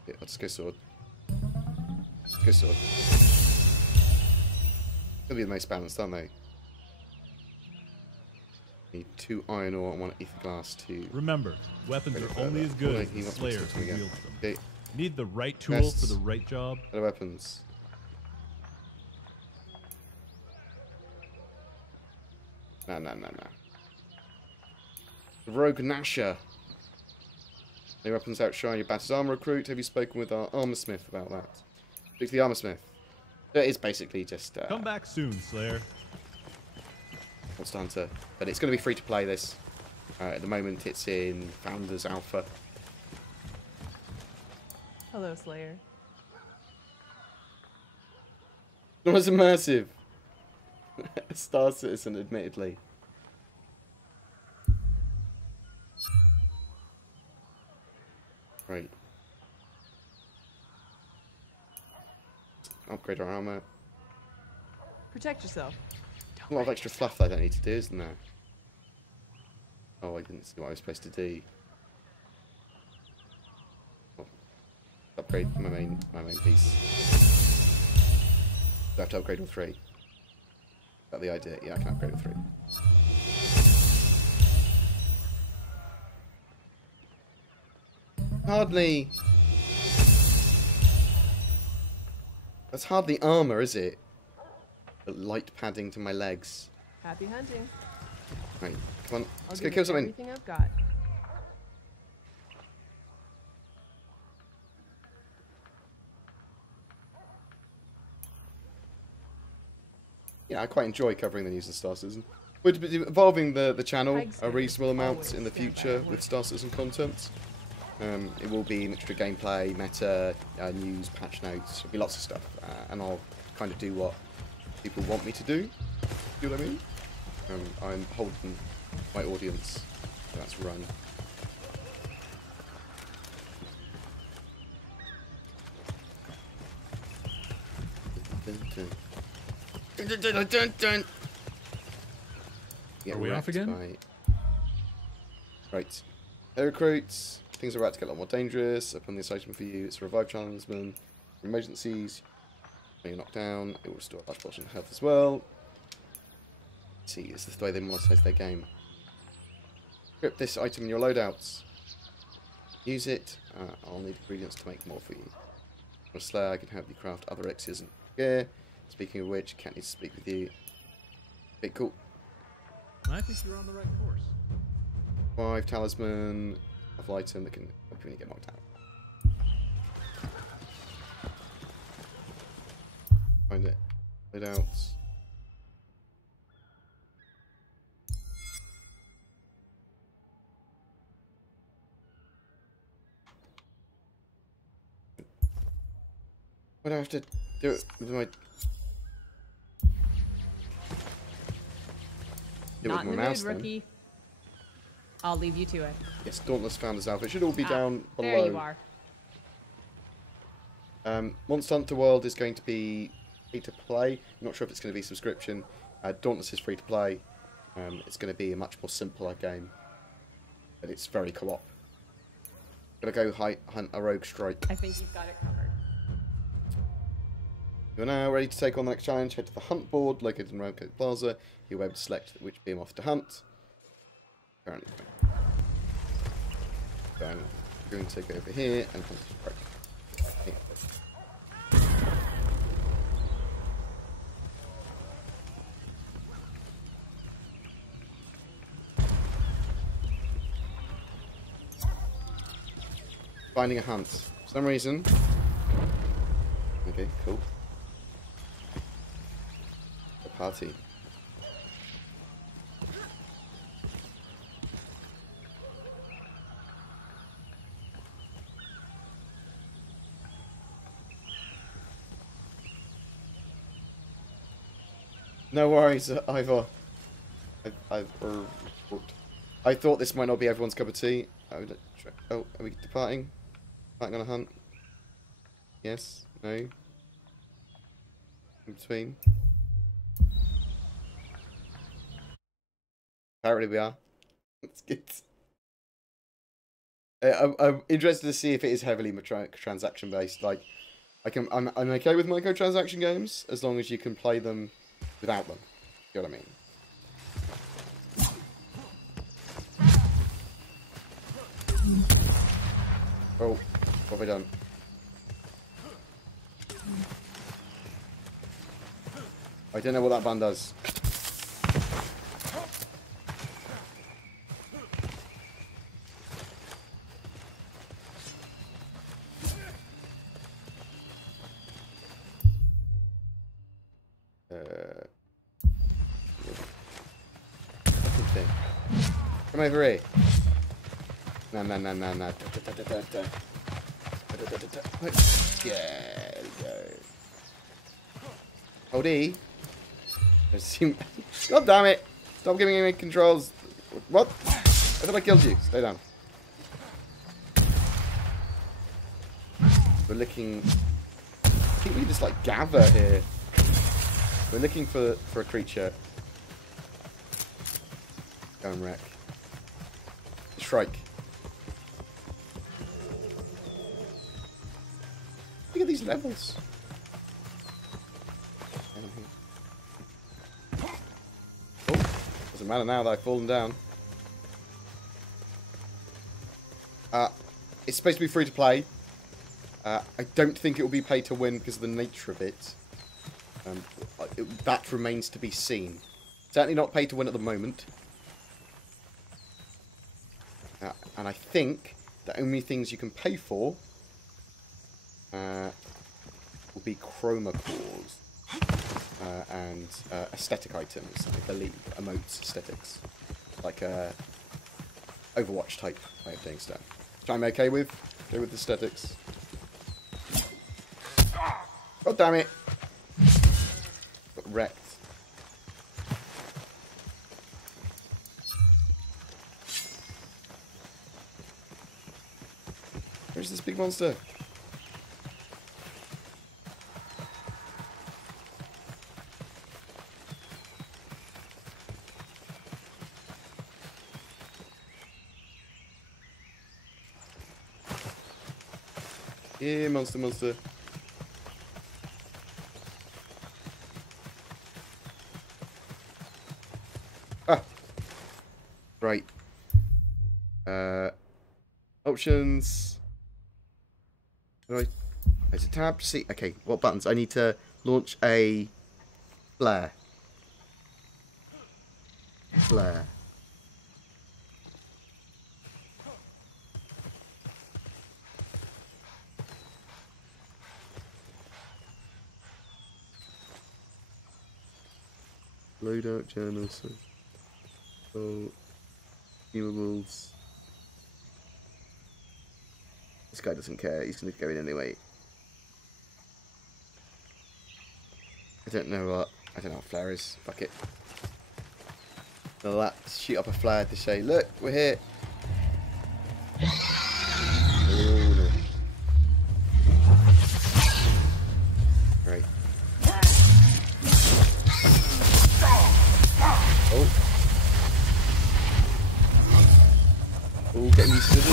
Yeah, I'll just go sword. Go sword. They'll be the most balanced, aren't they? Need 2 iron ore and 1 ether glass to... Remember, weapons are only as good as the slayer who wields them. Okay. Need the right tool for the right job. Better weapons. No. The Rogue Nasher. Your weapons outshine your battered armor recruit. Have you spoken with our armor smith about that? Speak to the armor smith. It is basically just... Come back soon, Slayer. Monster Hunter. But it's going to be free to play this. At the moment it's in Founders Alpha. Hello, Slayer. Not as immersive. Star Citizen, admittedly. Right. Upgrade our armor. Protect yourself. A lot of extra fluff that I don't need to do, isn't there? Oh, I didn't see what I was supposed to do. Upgrade my main piece. Do I have to upgrade all 3? Is that the idea? Yeah, I can upgrade all 3. Hardly. That's hardly armor, is it? But light padding to my legs. Happy hunting. Right, come on. I'll Let's give go kill you something. everything I've got. Yeah, I quite enjoy covering the news and Star Citizen. We're evolving the channel a reasonable amount in the future with Star Citizen content. It will be mixture of gameplay, meta, news, patch notes. There'll be lots of stuff, and I'll kind of do what people want me to do. You know what I mean? I'm holding my audience. So that's run. Are we off again? Right. Hey recruits, things are about to get a lot more dangerous. Upon the excitement for you, it's a revive challenge. Emergencies, when you're knocked down, it will restore a large portion of health as well. Let's see, is this the way they monetize their game? Equip this item in your loadouts. Use it. I'll need ingredients to make more for you. For a Slayer, I can help you craft other elixirs and gear. Speaking of which, Cat needs to speak with you. Okay, cool. I think you're on the right course. 5 talisman of item that can help you when you get knocked out. Find it. Loadouts. Why do I have to do it with my... Not in the mood, rookie. I'll leave you to it. Yes, Dauntless Founders Alpha. It should all be down below. There you are. Monster Hunter World is going to be free to play. I'm not sure if it's going to be subscription. Dauntless is free to play. It's going to be a much more simpler game, but it's very co-op. Gonna go hunt a rogue strike. I think you've got it covered. You're now ready to take on the next challenge. Head to the hunt board located in Round Coat Plaza. You'll be able to select which behemoth to hunt. Currently, so I'm going to go over here and hunt a strike. Here. Finding a hunt. For some reason. Okay, cool. The party. No worries, Ivor. I thought this might not be everyone's cup of tea. Oh, are we departing? Departing on a hunt? Yes? No? In between? Apparently we are. That's good. I'm interested to see if it is heavily transaction based. Like, I'm okay with microtransaction games as long as you can play them without them. You know what I mean? Oh, what have I done? I don't know what that button does. Come over here. No. Yeah, there we go. Hold E. God damn it! Stop giving me controls. What? I thought I killed you. Stay down. We're looking... I think we just like gather here. We're looking for a creature. Go and wreck. Shrike. at these levels. Oh, doesn't matter now that I've fallen down. It's supposed to be free to play. I don't think it will be pay to win because of the nature of it. That remains to be seen. Certainly not pay to win at the moment. And I think the only things you can pay for will be chroma cores and aesthetic items, I believe. Emotes, aesthetics. Like Overwatch type way of doing stuff. Which I'm okay with. Go with aesthetics. God damn it! Got wrecked. Where's this big monster? Yeah, monster, monster. Ah! Right. Options. Right. There's a tab. See, okay, what buttons? I need to launch a flare. Flare. Loadout journals. So, consumables. This guy doesn't care. He's going to go in anyway. I don't know what flare is. Fuck it. So let's shoot up a flare to say, look, we're here. Oh, no. Right. Oh. Oh, getting used to this.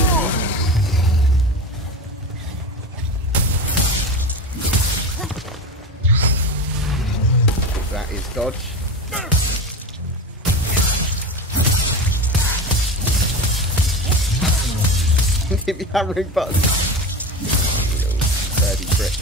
That is dodge. Keep me hammering buttons. Dirty prick.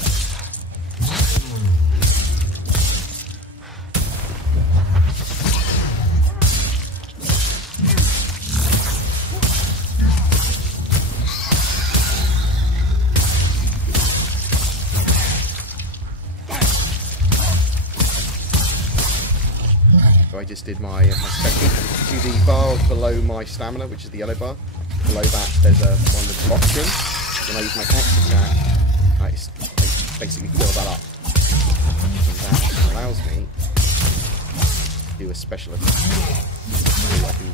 I just did my special to the bar below my stamina, which is the yellow bar. Below that, there's one with option. When I use my X attack, I basically fill that up. And that allows me to do a special attack. So I can,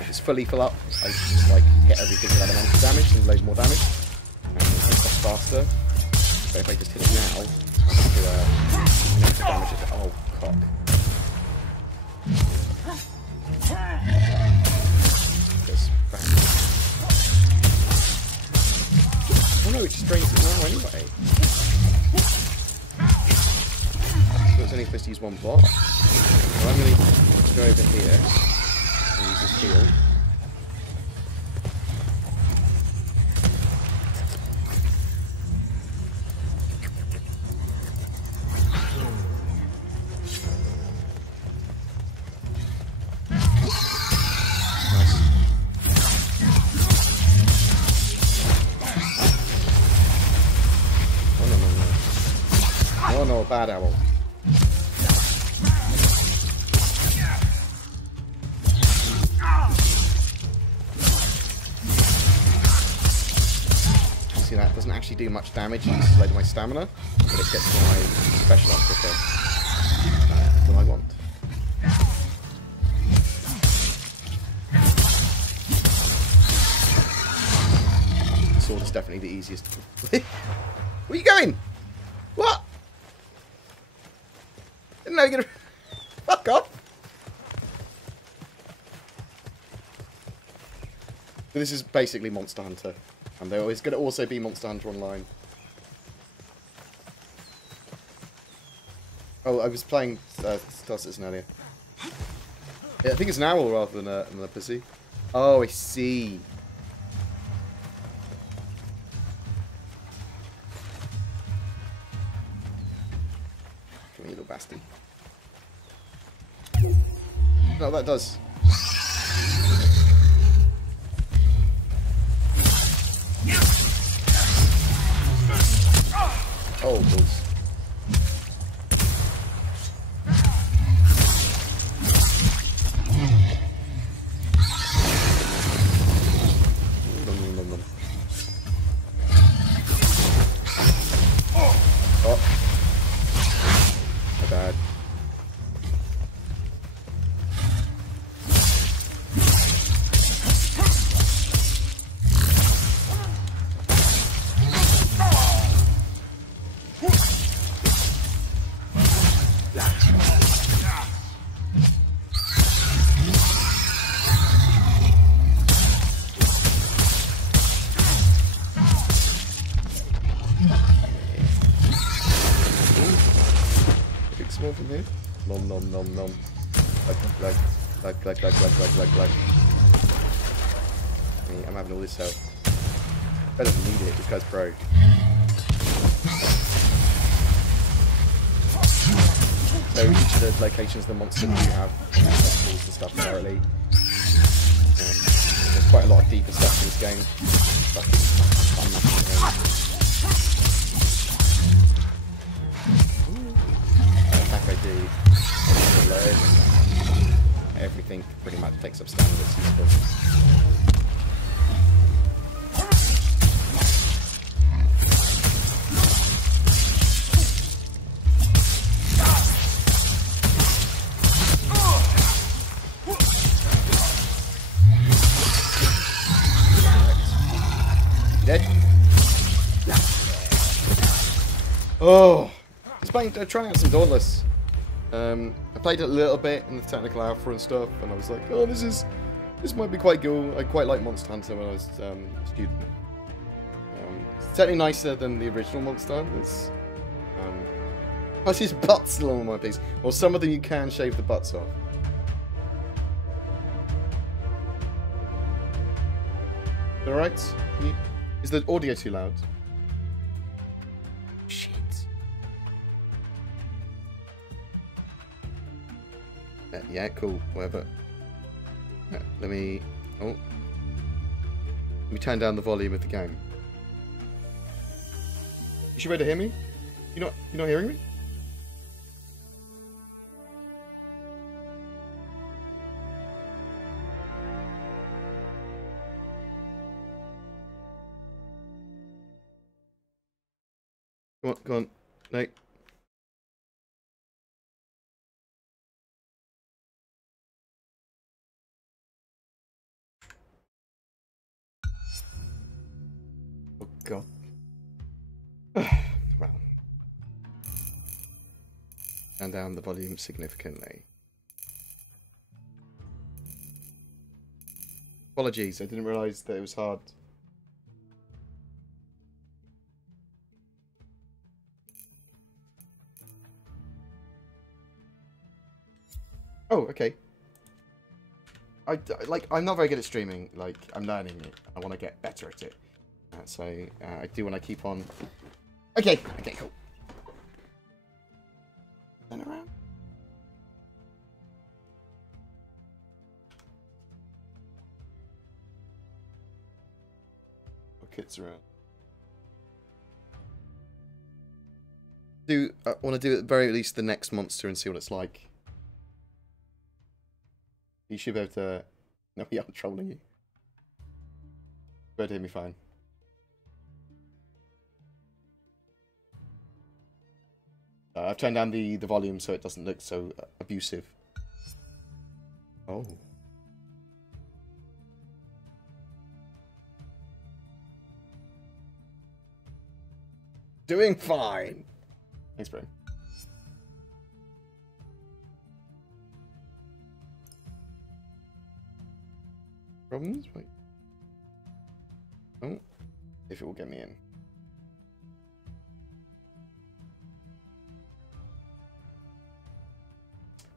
if it's fully fill up, I just like hit everything with elemental damage and load more damage. And it's much faster. So if I just hit it now, I have to damage it. Oh, cock. Oh no, it just drains it now anyway. So it's only supposed to use one block. So I'm going to go over here and use this heal. Bad owl. See, that doesn't actually do much damage. It uses a load of my stamina, but it gets my special up quicker. That's what I want. The sword is definitely the easiest. Where are you going? What? No, you're gonna fuck off. This is basically Monster Hunter, and there is going to also be Monster Hunter Online. Oh, I was playing Star Citizen earlier. Yeah, I think it's an owl rather than a pussy. Oh, I see. Come here, little bastard. No, that does. Oh, balls. Oh. My bad. From here. Nom nom nom nom. Like. I'm having all this health. I don't need it, this guy's pro. So each of the locations the monster do have festivals and stuff apparently. There's quite a lot of deeper stuff in this game. I do. Everything pretty much takes up stamina that's useful. Dead. Oh, trying out some Dauntless. I played it a little bit in the technical alpha and stuff, and I was like, oh, this might be quite cool. I quite like Monster Hunter when I was a student. Certainly nicer than the original Monster Hunters. Plus his butt's still on my piece. Or some of them you can shave the butts off. Alright? Is the audio too loud? Shit. Yeah, cool, whatever. Let me turn down the volume of the game. You should be able to hear me? You're not hearing me? Come on, no. Oh god. Well. Turn down the volume significantly. Apologies, I didn't realise that it was hard. Oh, okay. I'm not very good at streaming. Like, I'm learning it. I want to get better at it. So, I do want to keep on... Okay, cool. Turn around. What kits around? I want to do at the very least the next monster and see what it's like. You should be able to... No, yeah, I'm trolling you. You'll be able to hear me fine. I've turned down the volume so it doesn't look so abusive. Oh. Doing fine. Thanks, bro. Problems? Wait. Oh. If it will get me in.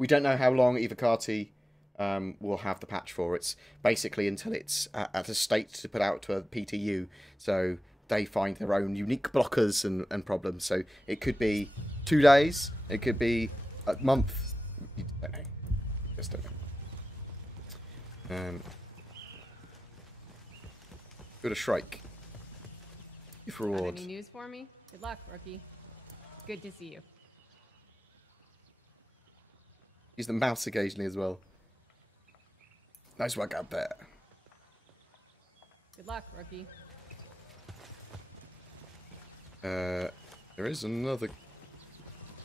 We don't know how long either party will have the patch for. It's basically until it's at a state to put out to a PTU, so they find their own unique blockers and problems. So it could be 2 days, it could be a month. You don't know. Just don't know. Go to Shrike. If Have reward. any news for me? Good luck, rookie. Good to see you. Use the mouse occasionally as well. Nice work out there. Good luck, rookie. There is another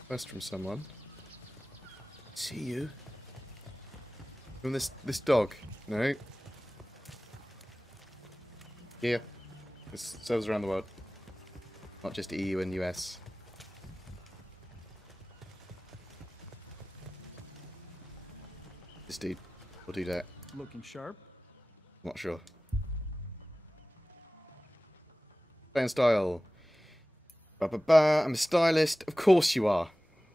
quest from someone. See you. From this dog. No. Here. This serves around the world. Not just EU and US. This dude will do that. Looking sharp. Not sure. Staying style. Ba ba ba. I'm a stylist. Of course you are.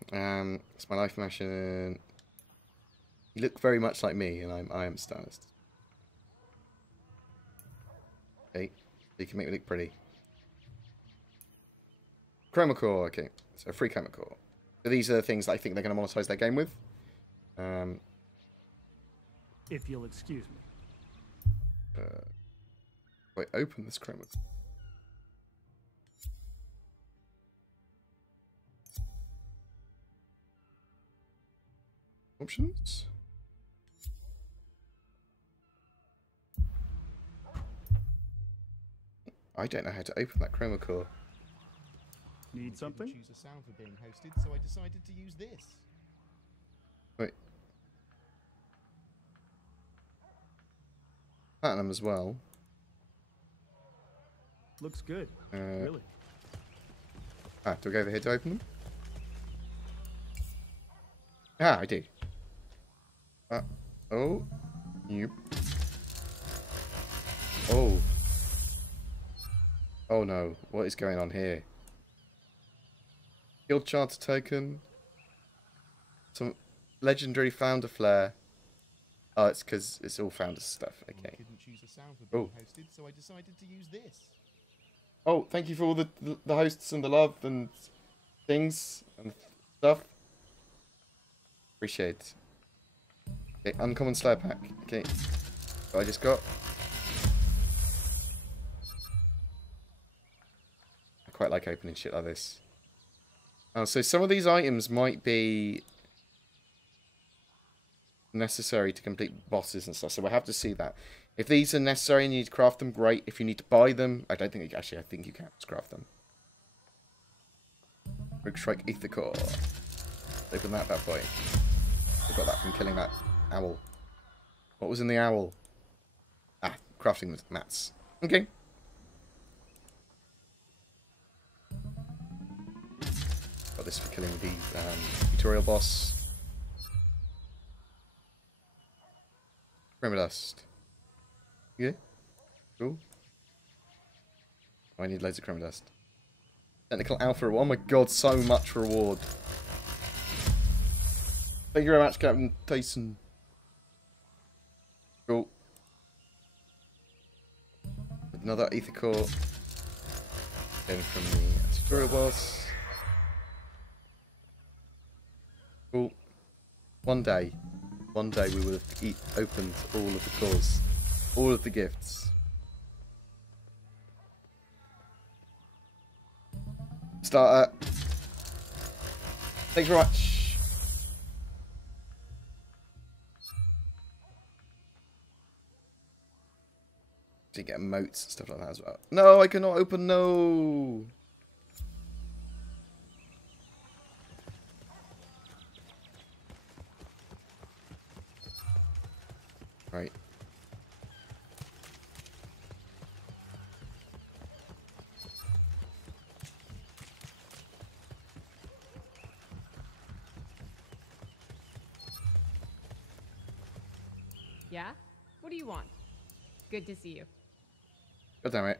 It's my life mission. You look very much like me, and I am a stylist. Okay, you can make me look pretty. Chroma core. Okay, so free chroma core. So these are the things that I think they're going to monetize their game with. If you'll excuse me. Wait, open this chroma core. Options? I don't know how to open that chroma core. Need something? Choose a sound for being hosted, so I decided to use this. Wait. Platinum as well. Looks good. Really. Ah, do I go over here to open them? Ah, I do. Oh. Yep. Oh. Oh no, what is going on here? Guild Charter token. Some legendary founder flare. Oh, it's because it's all founder stuff. Okay. Oh. Hosted, so I decided to use this. Oh, thank you for all the hosts and the love and things and stuff. Appreciate it. Okay, uncommon Slayer pack. Okay. What I just got. I quite like opening shit like this. Oh, so some of these items might be necessary to complete bosses and stuff, so we'll have to see that. If these are necessary and you need to craft them, great. If you need to buy them, I don't think you, actually, I think you can just craft them. Rogue Strike Ether Core. Open that bad boy. I got that from killing that owl. What was in the owl? Ah, crafting mats. Okay. Got this for killing the tutorial boss. Chroma dust. Yeah. Cool. Oh, I need loads of chroma dust. Technical alpha. Oh my god, so much reward. Thank you very much, Captain Tyson. Cool. Another ether core. Then from the tutorial boss. Cool. One day we will have opened all of the cores. All of the gifts. Starter. Thanks very much. So you get emotes and stuff like that as well. No, I cannot open. No. Right. Yeah? What do you want? Good to see you. God damn it.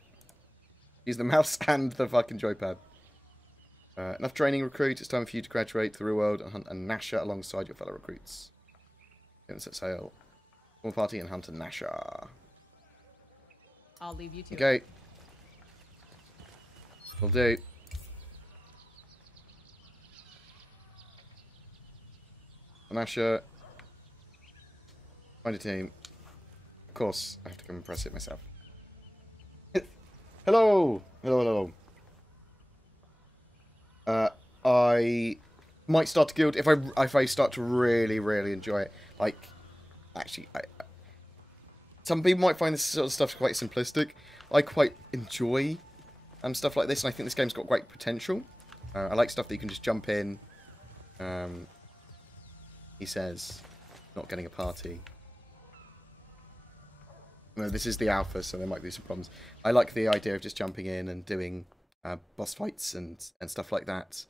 Use the mouse and the fucking joypad. Enough training, recruit. It's time for you to graduate to the real world and hunt a Nasha alongside your fellow recruits. Set sail. Form a party and hunt a Nasha. I'll leave you to Okay. it. Will do. Nasha. Find a team. Of course, I have to come and press it myself. Hello! Hello, hello. I might start a guild if I start to really enjoy it. Like, actually, some people might find this sort of stuff quite simplistic. I quite enjoy stuff like this, and I think this game's got great potential. I like stuff that you can just jump in. He says, not getting a party. No, this is the alpha, so there might be some problems. I like the idea of just jumping in and doing boss fights and stuff like that.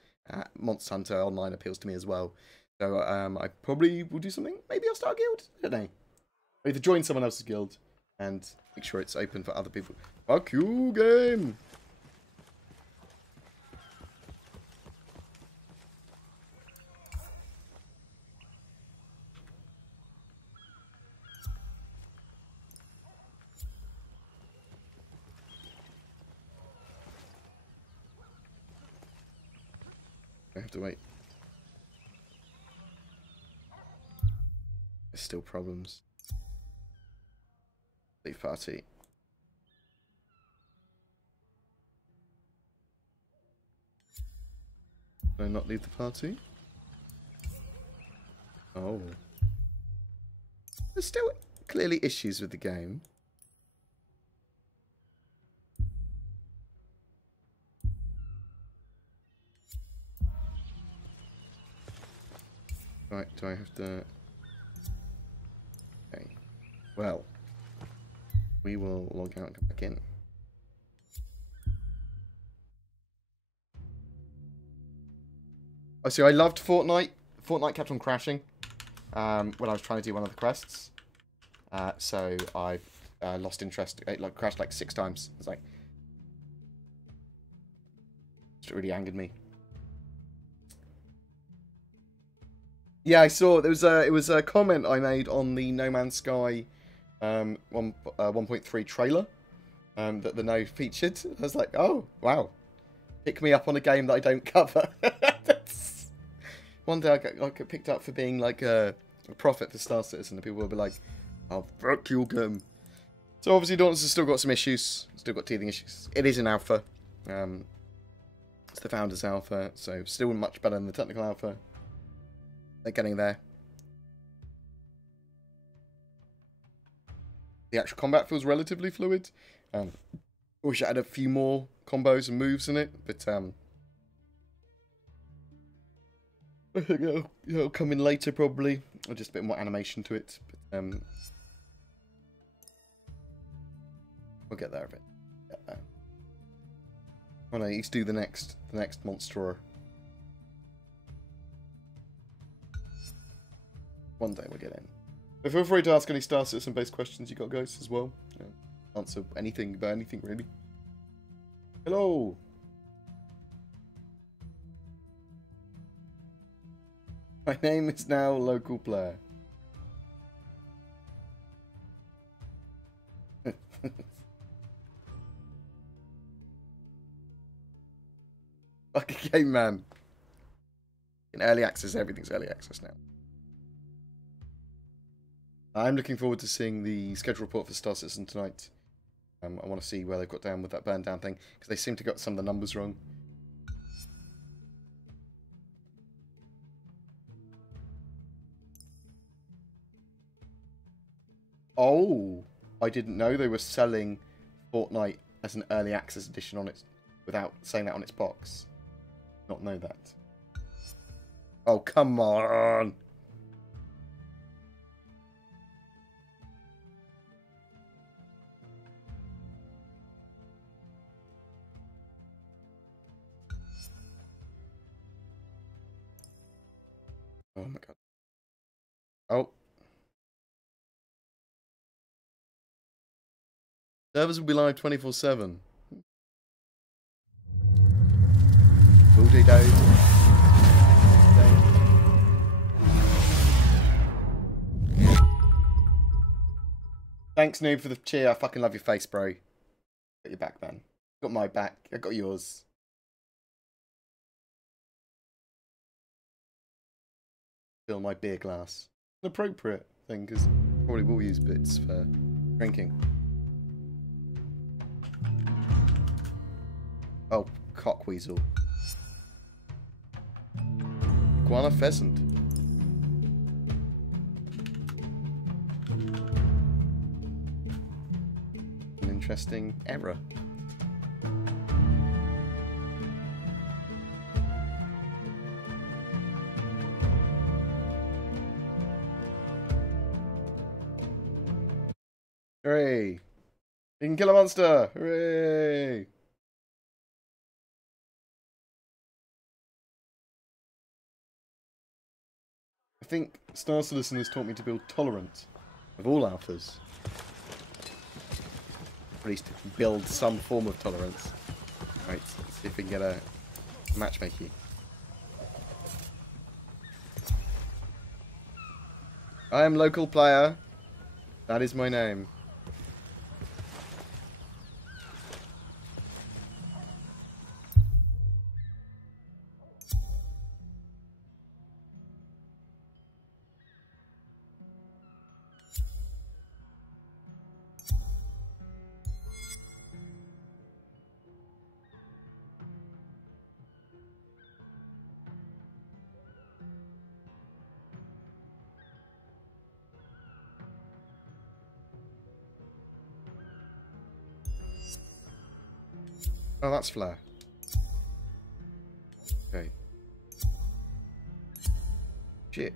Monster Hunter Online appeals to me as well. So I probably will do something. Maybe I'll start a guild. I don't know. Or either join someone else's guild and make sure it's open for other people. Fuck you, game! I have to wait. There's still problems. Leave party. Did I not leave the party? Oh. There's still clearly issues with the game. Right, do I have to... Okay. Well. We will log out and come back in. Oh, see, I loved Fortnite. Fortnite kept on crashing when I was trying to do one of the quests. So I've lost interest. It crashed like 6 times. It's like... It really angered me. Yeah, I saw it was a comment I made on the No Man's Sky 1.3 trailer that the No featured. I was like, oh wow, pick me up on a game that I don't cover. One day I got picked up for being like a prophet for Star Citizen, and people will be like, "Oh fuck you, game." So obviously Dauntless has still got some issues, still got teething issues. It is an alpha. It's the founders alpha, so still much better than the technical alpha. They're getting there. The actual combat feels relatively fluid. I wish I had a few more combos and moves in it, but I think it'll come in later probably, or just a bit more animation to it. But we'll get there a bit. Oh no, let's do the next monster. One day we'll get in. But feel free to ask any Star Citizen based questions you got, guys, as well. Answer anything about anything, really. Hello! My name is now local player. Like a game man. In early access, everything's early access now. I'm looking forward to seeing the schedule report for Star Citizen tonight. I want to see where they've got down with that burn down thing, because they seem to got some of the numbers wrong. Oh, I didn't know they were selling Fortnite as an early access edition on its, without saying that on its box. Not know that. Oh, come on. Oh my god. Oh. Servers will be live 24/7. Cool. do. Thanks, Noob, for the cheer. I fucking love your face, bro. Got your back, man. Got my back. I got yours. Fill my beer glass. An appropriate thing, because probably will use bits for drinking. Oh, cockweasel. Iguana pheasant. An interesting error. Hooray! You can kill a monster! Hooray! I think Star Citizen has taught me to build tolerant of all alphas. At least build some form of tolerance. Right, let's see if we can get a matchmaking. I am local player. That is my name. Oh, that's Flare. Okay. Shit.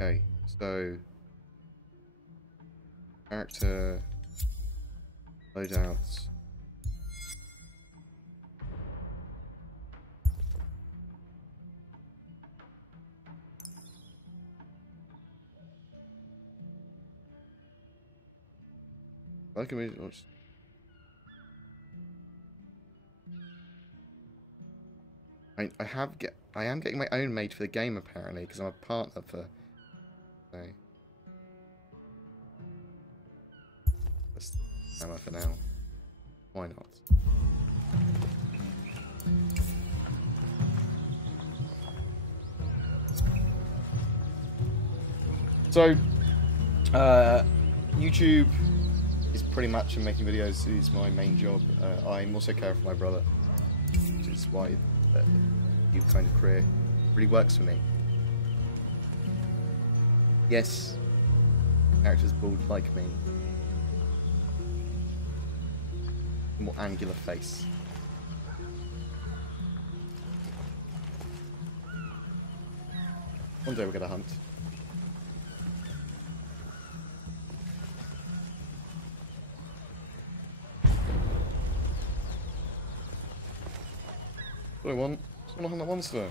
Okay, so character loadouts. I can read it. I am getting my own made for the game apparently because I'm a partner for. So that's ammo for now. Why not? So, YouTube is pretty much making videos is my main job. I'm also caring for my brother, which is why the YouTube kind of career really works for me. Yes, character's bald like me. More angular face. One day we're gonna hunt. What do I want? I just want to hunt that monster.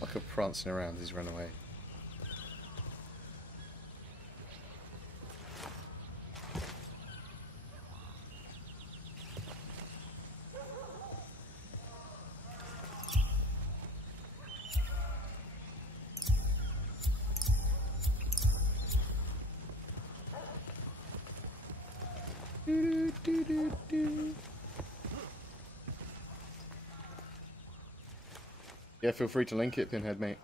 Like a prancing around, he's run away. Yeah, feel free to link it, Pinhead, mate.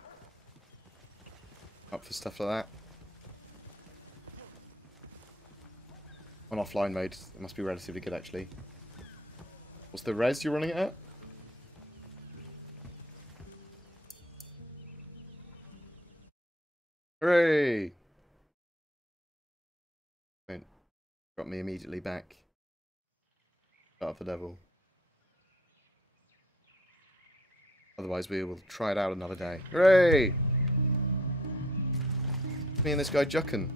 Up for stuff like that. On offline mode, it must be relatively good, actually. What's the res you're running it at? Hooray! Wait, got me immediately back. Start of the devil. Otherwise, we will try it out another day. Hooray! Me and this guy jucking.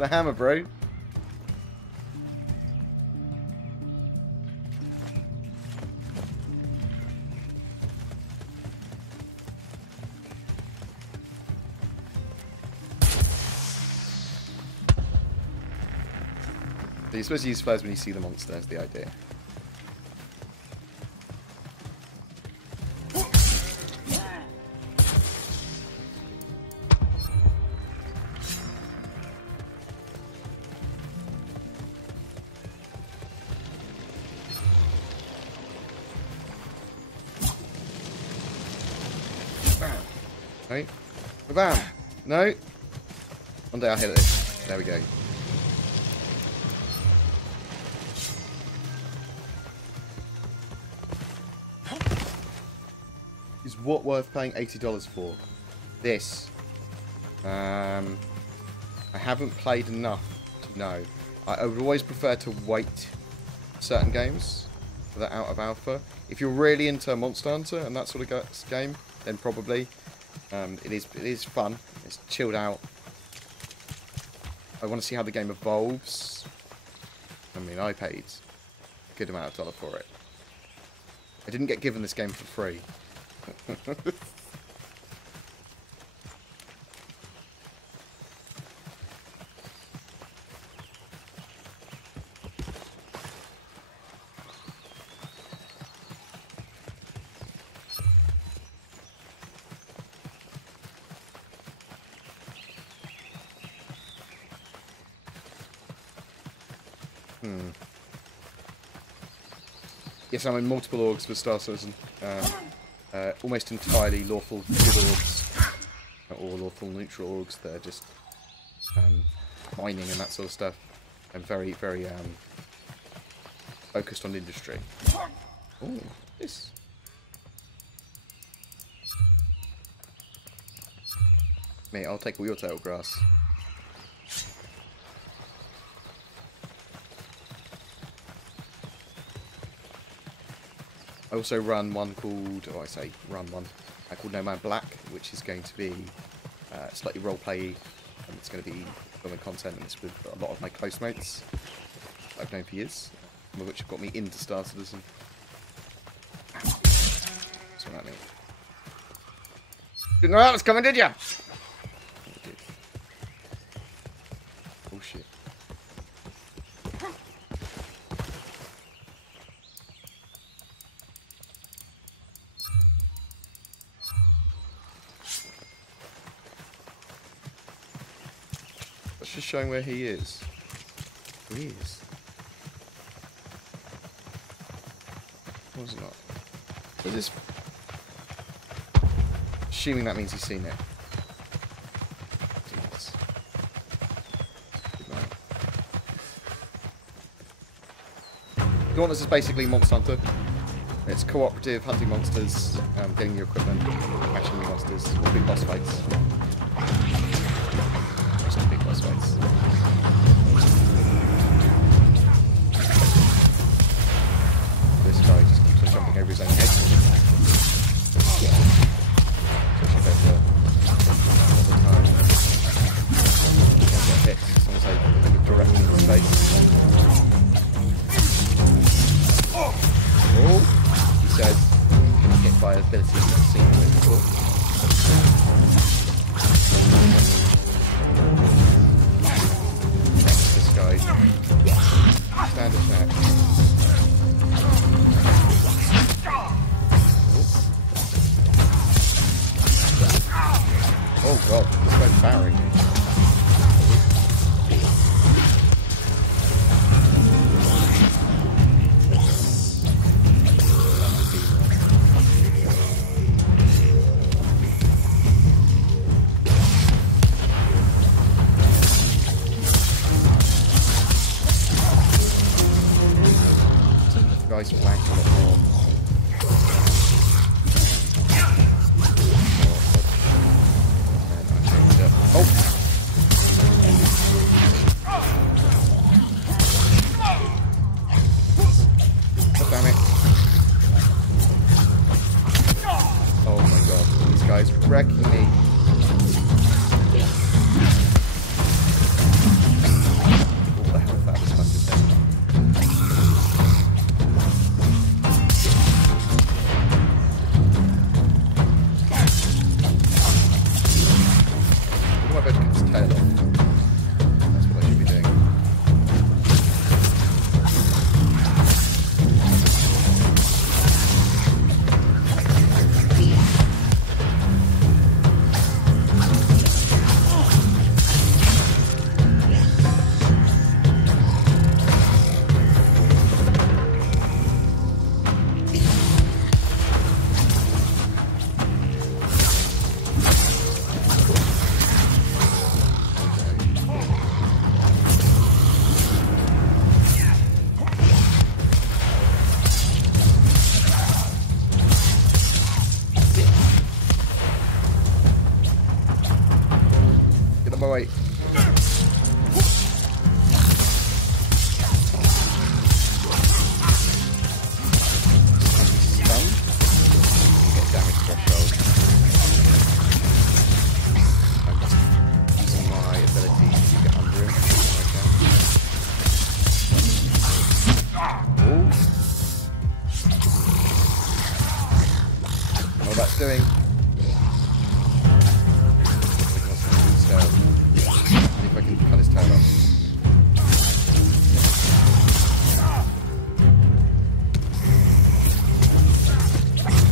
the hammer, bro. So you're supposed to use flares when you see the monster, is the idea. Right. Bam! No! One day I'll hit this. There we go. Is what worth paying $80 for? This. I haven't played enough to know. I would always prefer to wait certain games for that out of alpha. If you're really into Monster Hunter and that sort of game, then probably. It is fun. It's chilled out. I want to see how the game evolves. I mean, I paid a good amount of dollar for it. I didn't get given this game for free. Yes, I'm in multiple orgs with Star Citizen. Almost entirely lawful good orgs. Or lawful neutral orgs that are just mining and that sort of stuff. I'm very, very focused on industry. Oh, this. Mate, I'll take all your turtle grass. I also run one called, oh I say run one, called No Man Black, which is going to be slightly roleplay, and it's going to be filming content, and it's with a lot of my close mates I've known for years, some of which have got me into Star Citizen. That's what I mean. Didn't know that was coming, did ya? Oh shit. That's just showing where he is. He is. What was it not? What is this? Assuming that means he's seen it. Yes. Good man. Dauntless is basically Monster Hunter. It's cooperative, hunting monsters, getting your equipment, catching the monsters, big boss fights. Just big boss fights. This guy just keeps on jumping over his own head. Especially better all the time. Can't get hit, someone's like directly in his face. Oh! He said, hit by abilities he's not seen before. This guy. Stand attack. Oh god, this guy's powering me. Guy's flanked a lot more. Oh! might be able to cut his tail off. That's what I should be doing. Wait. Stun. You get damage threshold. I'm just using my ability to get under him. Ooh. What that's doing. If I can cut his tail off.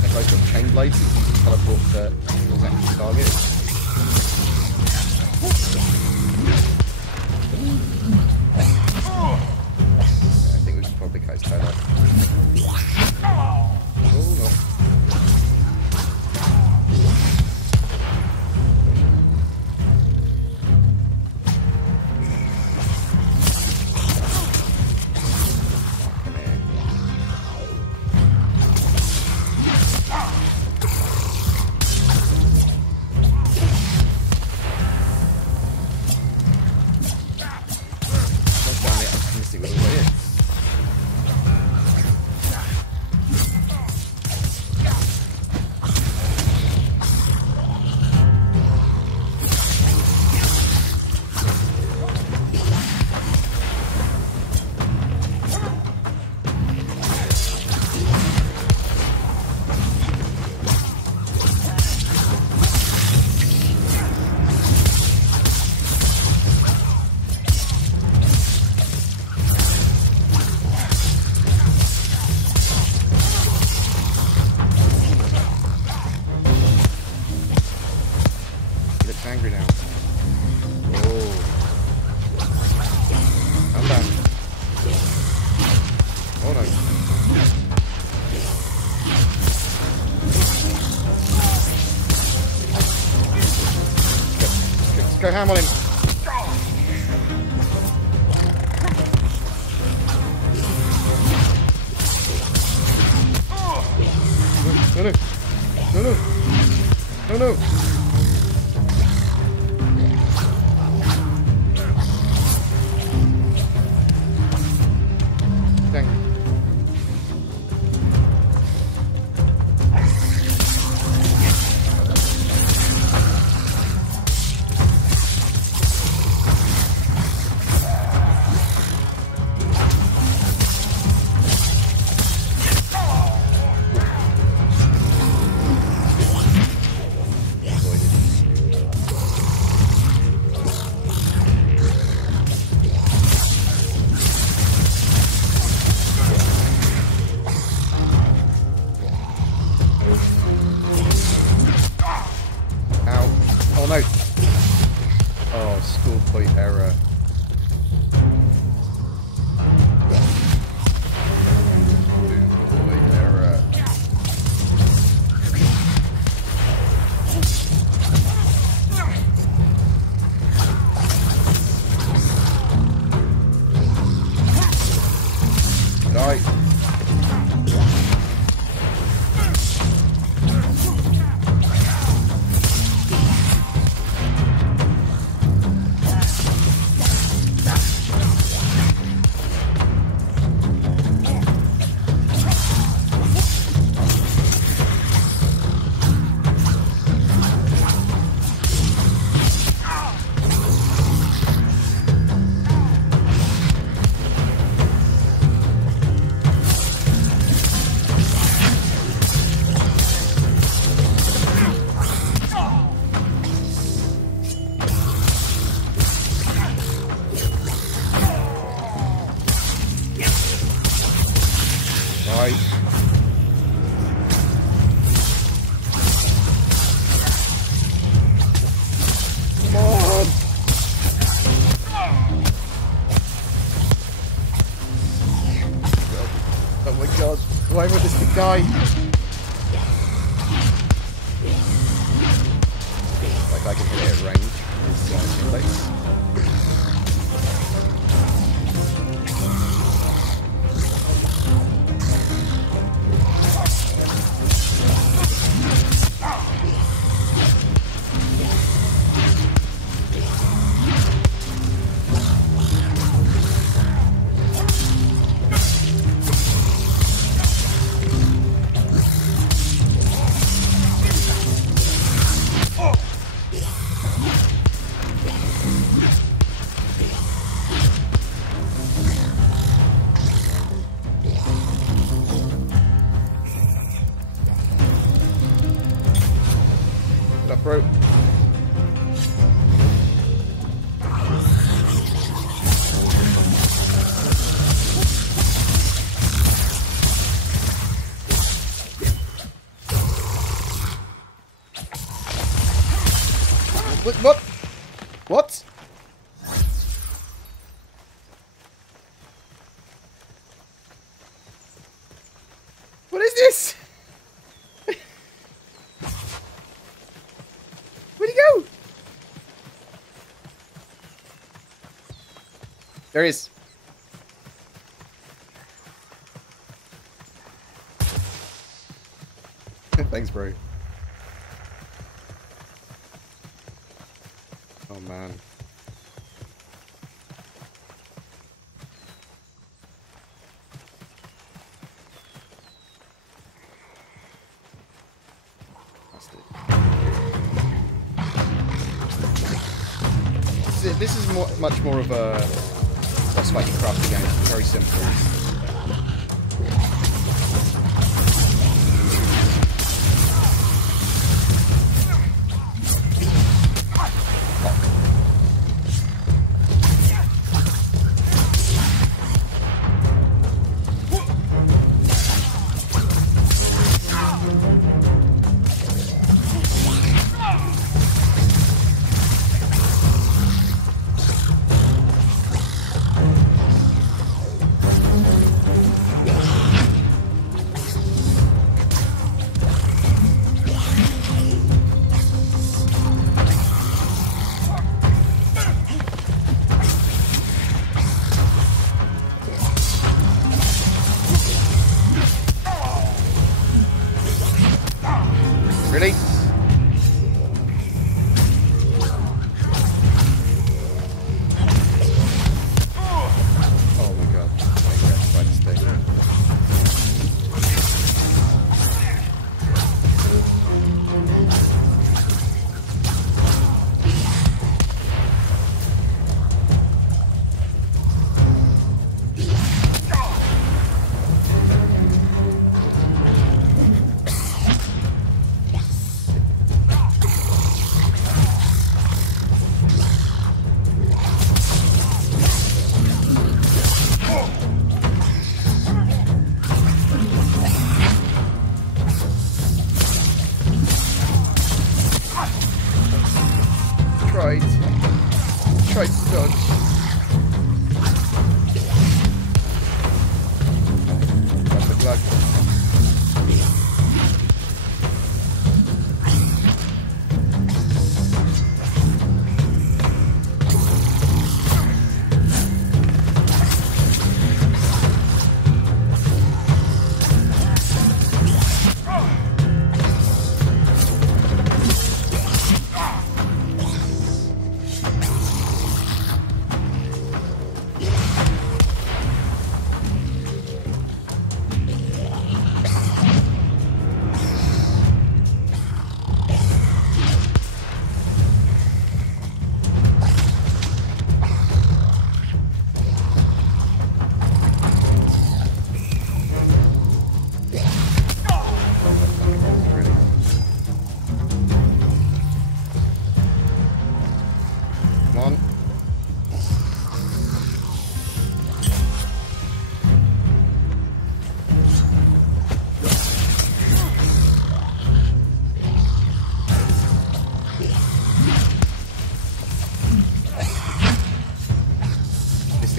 If I've got chain blades, you can teleport to his actual target. I think we should probably cut his tail off. Oh no. Angry now. Oh. I'm down. Oh no. Let's go ham on him. No, no. No, no. No, no. No. Oh, school point error. School point error. Die. change his templates. Bro. What? What? What is this? Where'd he go? There he is. Thanks, bro. Oh, man. This is much more of a boss fighting crafting game. Very simple. Really? Oh my god. I got by this thing. Tried to dodge. That's a glug.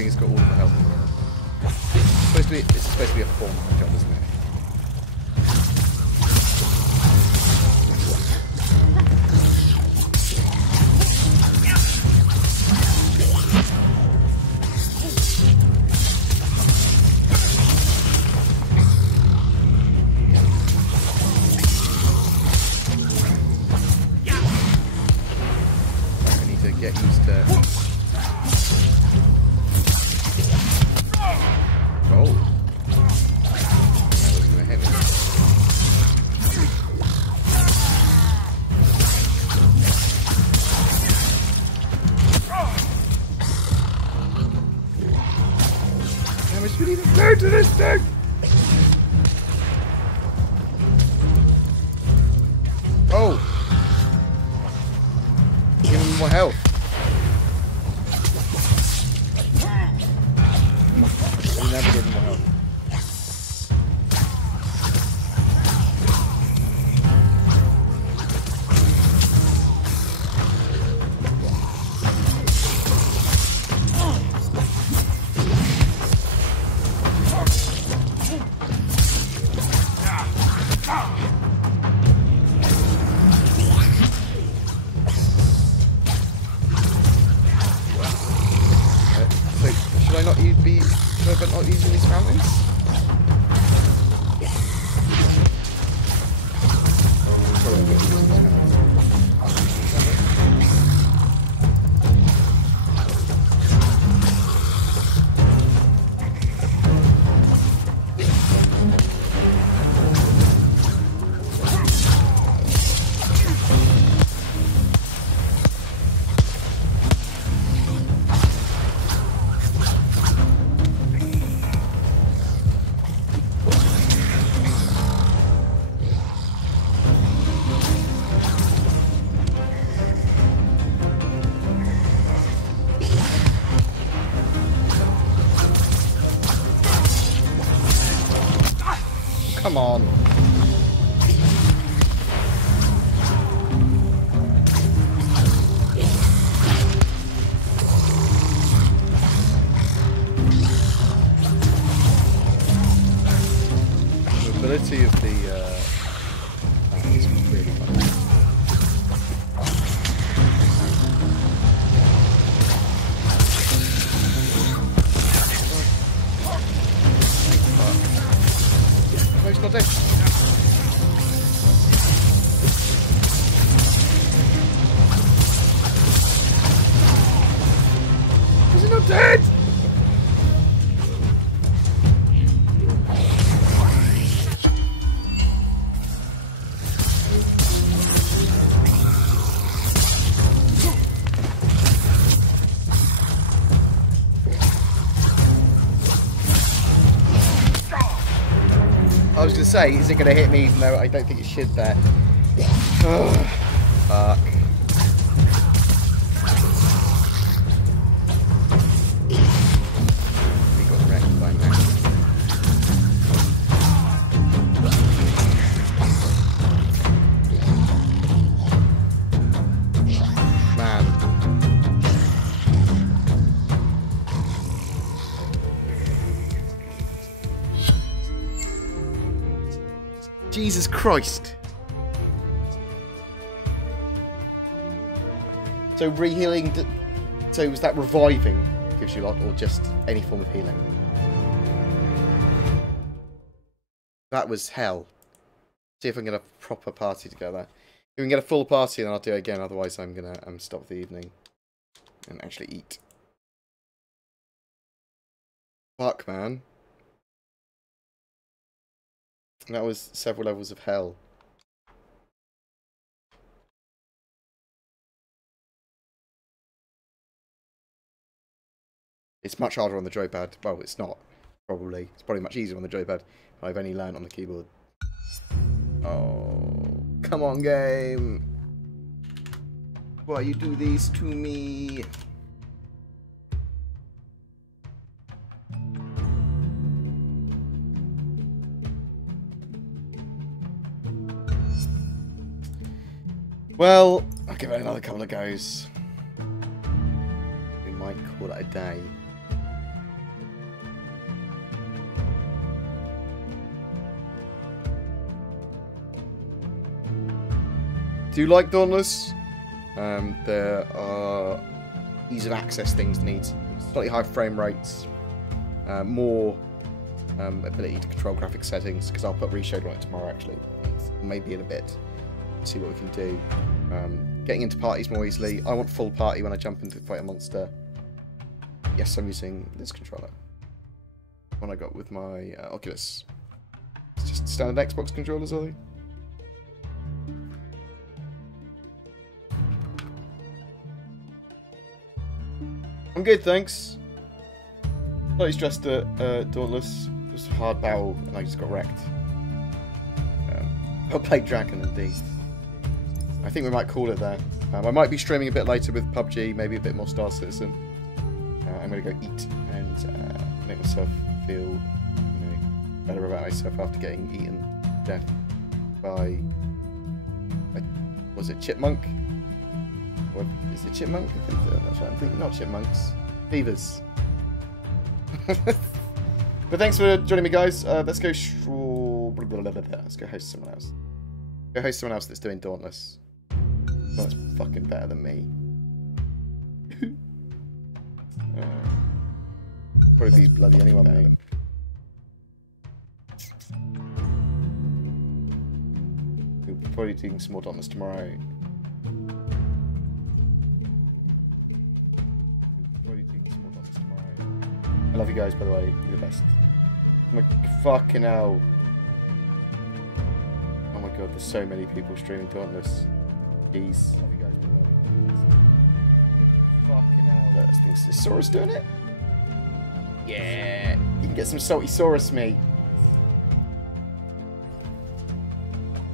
It's got all of the health in the world. It's supposed to be a form of a job, isn't it? to get used to. Oh. That was gonna hit me. How much do we even go to this thing? Oh! Give him more health. We never give him more health. But not using these fountains? Come on. The ability of the is really fun. No, he's not dead. Is he not dead? I was going to say, is it going to hit me even though I don't think it should there? Oh, fuck. We got wrecked by now. Man. Jesus Christ. So re-healing, so was that reviving gives you a lot, or just any form of healing? That was hell. See if I can get a proper party together. If we can get a full party, then I'll do it again. Otherwise, I'm gonna stop the evening and actually eat. Fuck, man. That was several levels of hell. It's much harder on the joypad. Well, it's not. Probably. It's probably much easier on the joypad. I've only learned on the keyboard. Oh, come on, game. Why you do this to me? Well, I'll give it another couple of goes. We might call it a day. Do you like Dauntless? There are ease of access things that need slightly higher frame rates, more ability to control graphic settings, because I'll put Reshade on it tomorrow actually, maybe in a bit. See what we can do. getting into parties more easily. I want full party when I jump into fight a monster. Yes, I'm using this controller. One I got with my Oculus. It's just standard Xbox controllers, are they? I'm good, thanks. Slightly stressed at Dauntless. It was a hard battle and I just got wrecked. I played Dragon indeed. I think we might call it there. I might be streaming a bit later with PUBG, maybe a bit more Star Citizen. I'm going to go eat and make myself feel, better about myself after getting eaten to death by, was it Chipmunk? What is it, Chipmunk? I think that's right. I'm thinking not chipmunks, beavers. But thanks for joining me, guys. Let's go. Let's go host someone else. Go host someone else that's doing Dauntless. That's fucking better than me. Probably be bloody anyone better than. We'll be probably doing some more Dauntless tomorrow. I love you guys, by the way. You're the best. Oh my fucking hell. Oh my god, there's so many people streaming Dauntless. Jeez. Love you guys, by the way. Fucking hell. I think is Saurus doing it? Yeah. You can get some salty Saurus, mate.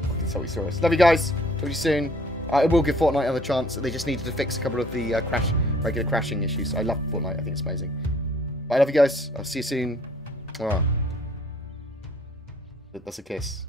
Fucking salty Saurus. Love you guys. Talk to you soon. I will give Fortnite another chance. They just needed to fix a couple of the regular crashing issues. I love Fortnite. I think it's amazing. I love you guys. I'll see you soon. Oh. That's a kiss.